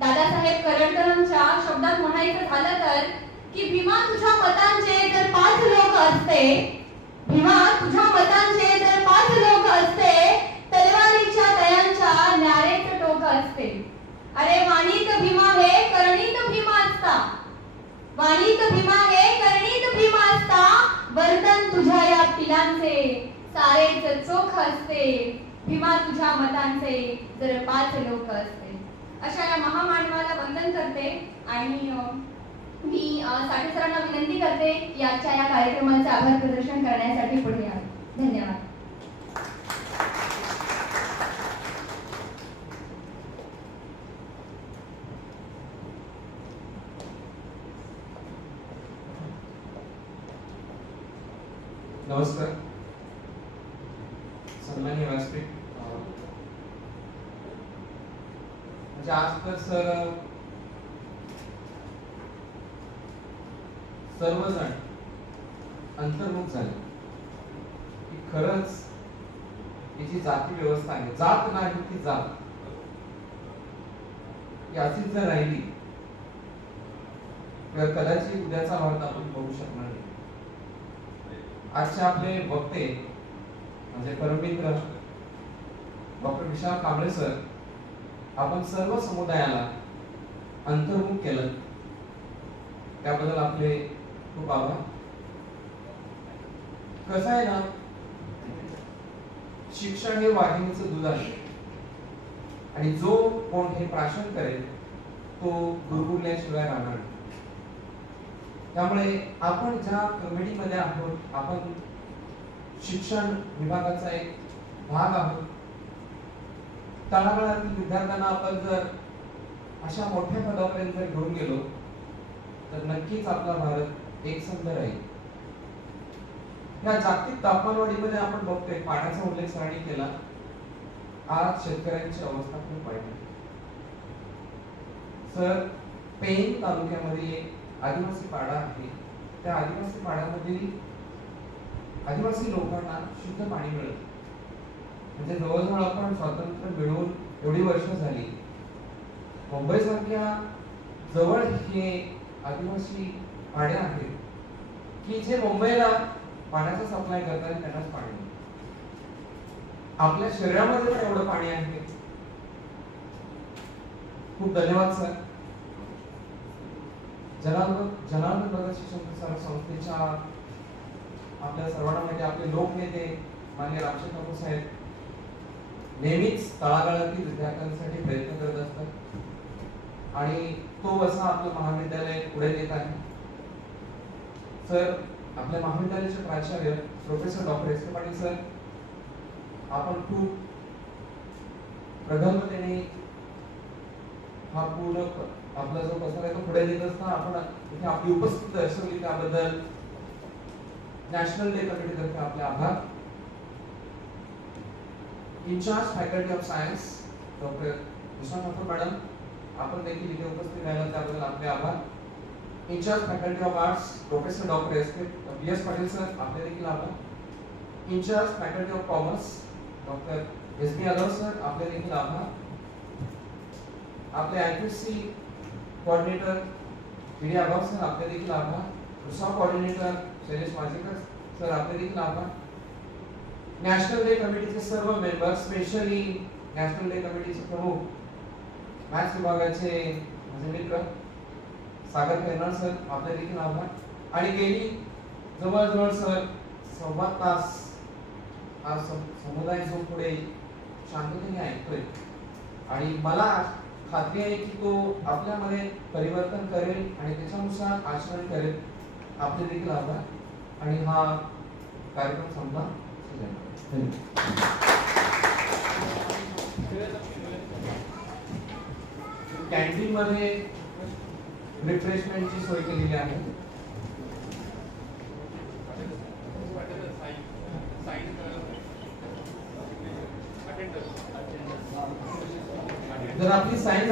दादासाहेब करंडकरांच्या शब्दात म्हणायचं झालं तर की भीमा तुझ्या मतांचे जर 5 लोक असते, भीमा तुझ्या मतांचे जर 5 लोक असते, तलवारीच्या तयांच्या न्यारेच टोक असते. अरे वाणीत भीमा हे करणीत भीमा असता, वाणीत भीमा हे करणीत भीमा असता, वर्तन तुझ्या या पिलांचे सारेच चोख असते. भीमा तुझ्या मतांचे जर 5 लोक असते. अशा या महामानवाला वंदन करते आणि मी साठे सरांना विनंती करते की आजच्या या कार्यक्रमाचे आभार प्रदर्शन करण्यासाठी पुढे यावे. धन्यवाद. नमस्कार सन्माननीय व्यासपीठ. म्हणजे आज तर सर्वजण अंतर्मुख झाले की खरंच ही जी जाती व्यवस्था आहे, जात नाही ती जात, ही अशीच जर राहिली तर कदाचित उद्याचा भारत आपण बघू शकणार नाही. आजचे आपले वक्ते म्हणजे परममित्र डॉक्टर विशाल कांबळे सर, आपण सर्व समुदायाला अंतर्मुख केलं, त्याबद्दल आपले खूप आभार. कसं आहे ना, शिक्षण हे वाघिणीचं दूध आहे आणि जो कोण हे प्राशन करेल तो गुरगुरल्याशिवाय राहणार नाही. त्यामुळे आपण ज्या कमिटीमध्ये आहोत, आपण शिक्षण विभागाचा एक भाग आहोत. तळागाळातील विद्यार्थ्यांना आपण जर अशा मोठ्या पदापर्यंत जर घेऊन गेलो तर नक्कीच आपला भारत एकसंध राहील. या जागतिक तापमानवाढीमध्ये आपण बघतोय, पाण्याचा उल्लेख सरांनी केला, आज शेतकऱ्यांची अवस्था खूप वाईट आहे. सर, पेन तालुक्यामध्ये एक आदिवासी पाडा आहे, त्या आदिवासी पाड्यामधील आदिवासी लोकांना शुद्ध पाणी मिळत. म्हणजे जवळजवळ आपण स्वातंत्र्य मिळवून एवढी वर्ष झाली, मुंबई सारख्या जवळ हे आदिवासी पाडे आहेत की जे मुंबईला पाण्याचा सप्लाय करतात, त्यांनाच पाणी नाही. आपल्या शरीरामध्ये पण एवढं पाणी आहे. खूप धन्यवाद सर. जनार्दन भगत शिक्षण प्रसारक संस्थेच्या आपल्या सर्वांना माहिती, आपले लोकनेते माननीय रामशेठ ठाकूर साहेब नेहमीच तळागाळातील विद्यार्थ्यांसाठी प्रयत्न करत असतात आणि तो असा आपलं महाविद्यालय पुढे नेत आहे. सर, आपल्या महाविद्यालयाचे प्राचार्य प्रोफेसर डॉक्टर एस के पाटील सर, आपण खूप प्रगल्भतेने हा पूर्ण आपला जो पसार आहे तो पुढे नेत असताना आपण इथे आपली उपस्थिती दर्शवली, त्याबद्दल नॅशनल डे कमिटीतर्फे आपले आभार. Incharge faculty of science doctor Vishal Thakur madam, आपण देखील इथे उपस्थित राहिला, त्याबद्दल आपले आभार. Incharge faculty of arts professor doctor B S Patil sir, आपले देखील आभार. Incharge faculty of commerce doctor S B Yadav sir, आपले देखील आभार. आपले IPC coordinator D Agav sir, आपले देखील आभार. रुसाव कोऑर्डिनेटर शैलेश माझेकर सर, आपले देखील आभार. नॅशनल डे कमिटीचे सर्व मेंबर, स्पेशली नॅशनल डे कमिटीचे प्रमुख मॅथ्स विभागाचे माझे मित्र सागर खैरनार सर, आपले देखील आभार. आणि गेली जवळजवळ सर 1.25 तास हा समुदाय जो पुढे शांततेने ऐकतोय आणि मला खात्री आहे की तो आपल्यामध्ये परिवर्तन करेल आणि त्याच्यानुसार आचरण करेल. आपले देखील आभार आणि हा कार्यक्रम संपला. धन्यवाद. कॅन्टीन मध्ये रिफ्रेशमेंटची सोय केलेली आहे. जर आपली साईन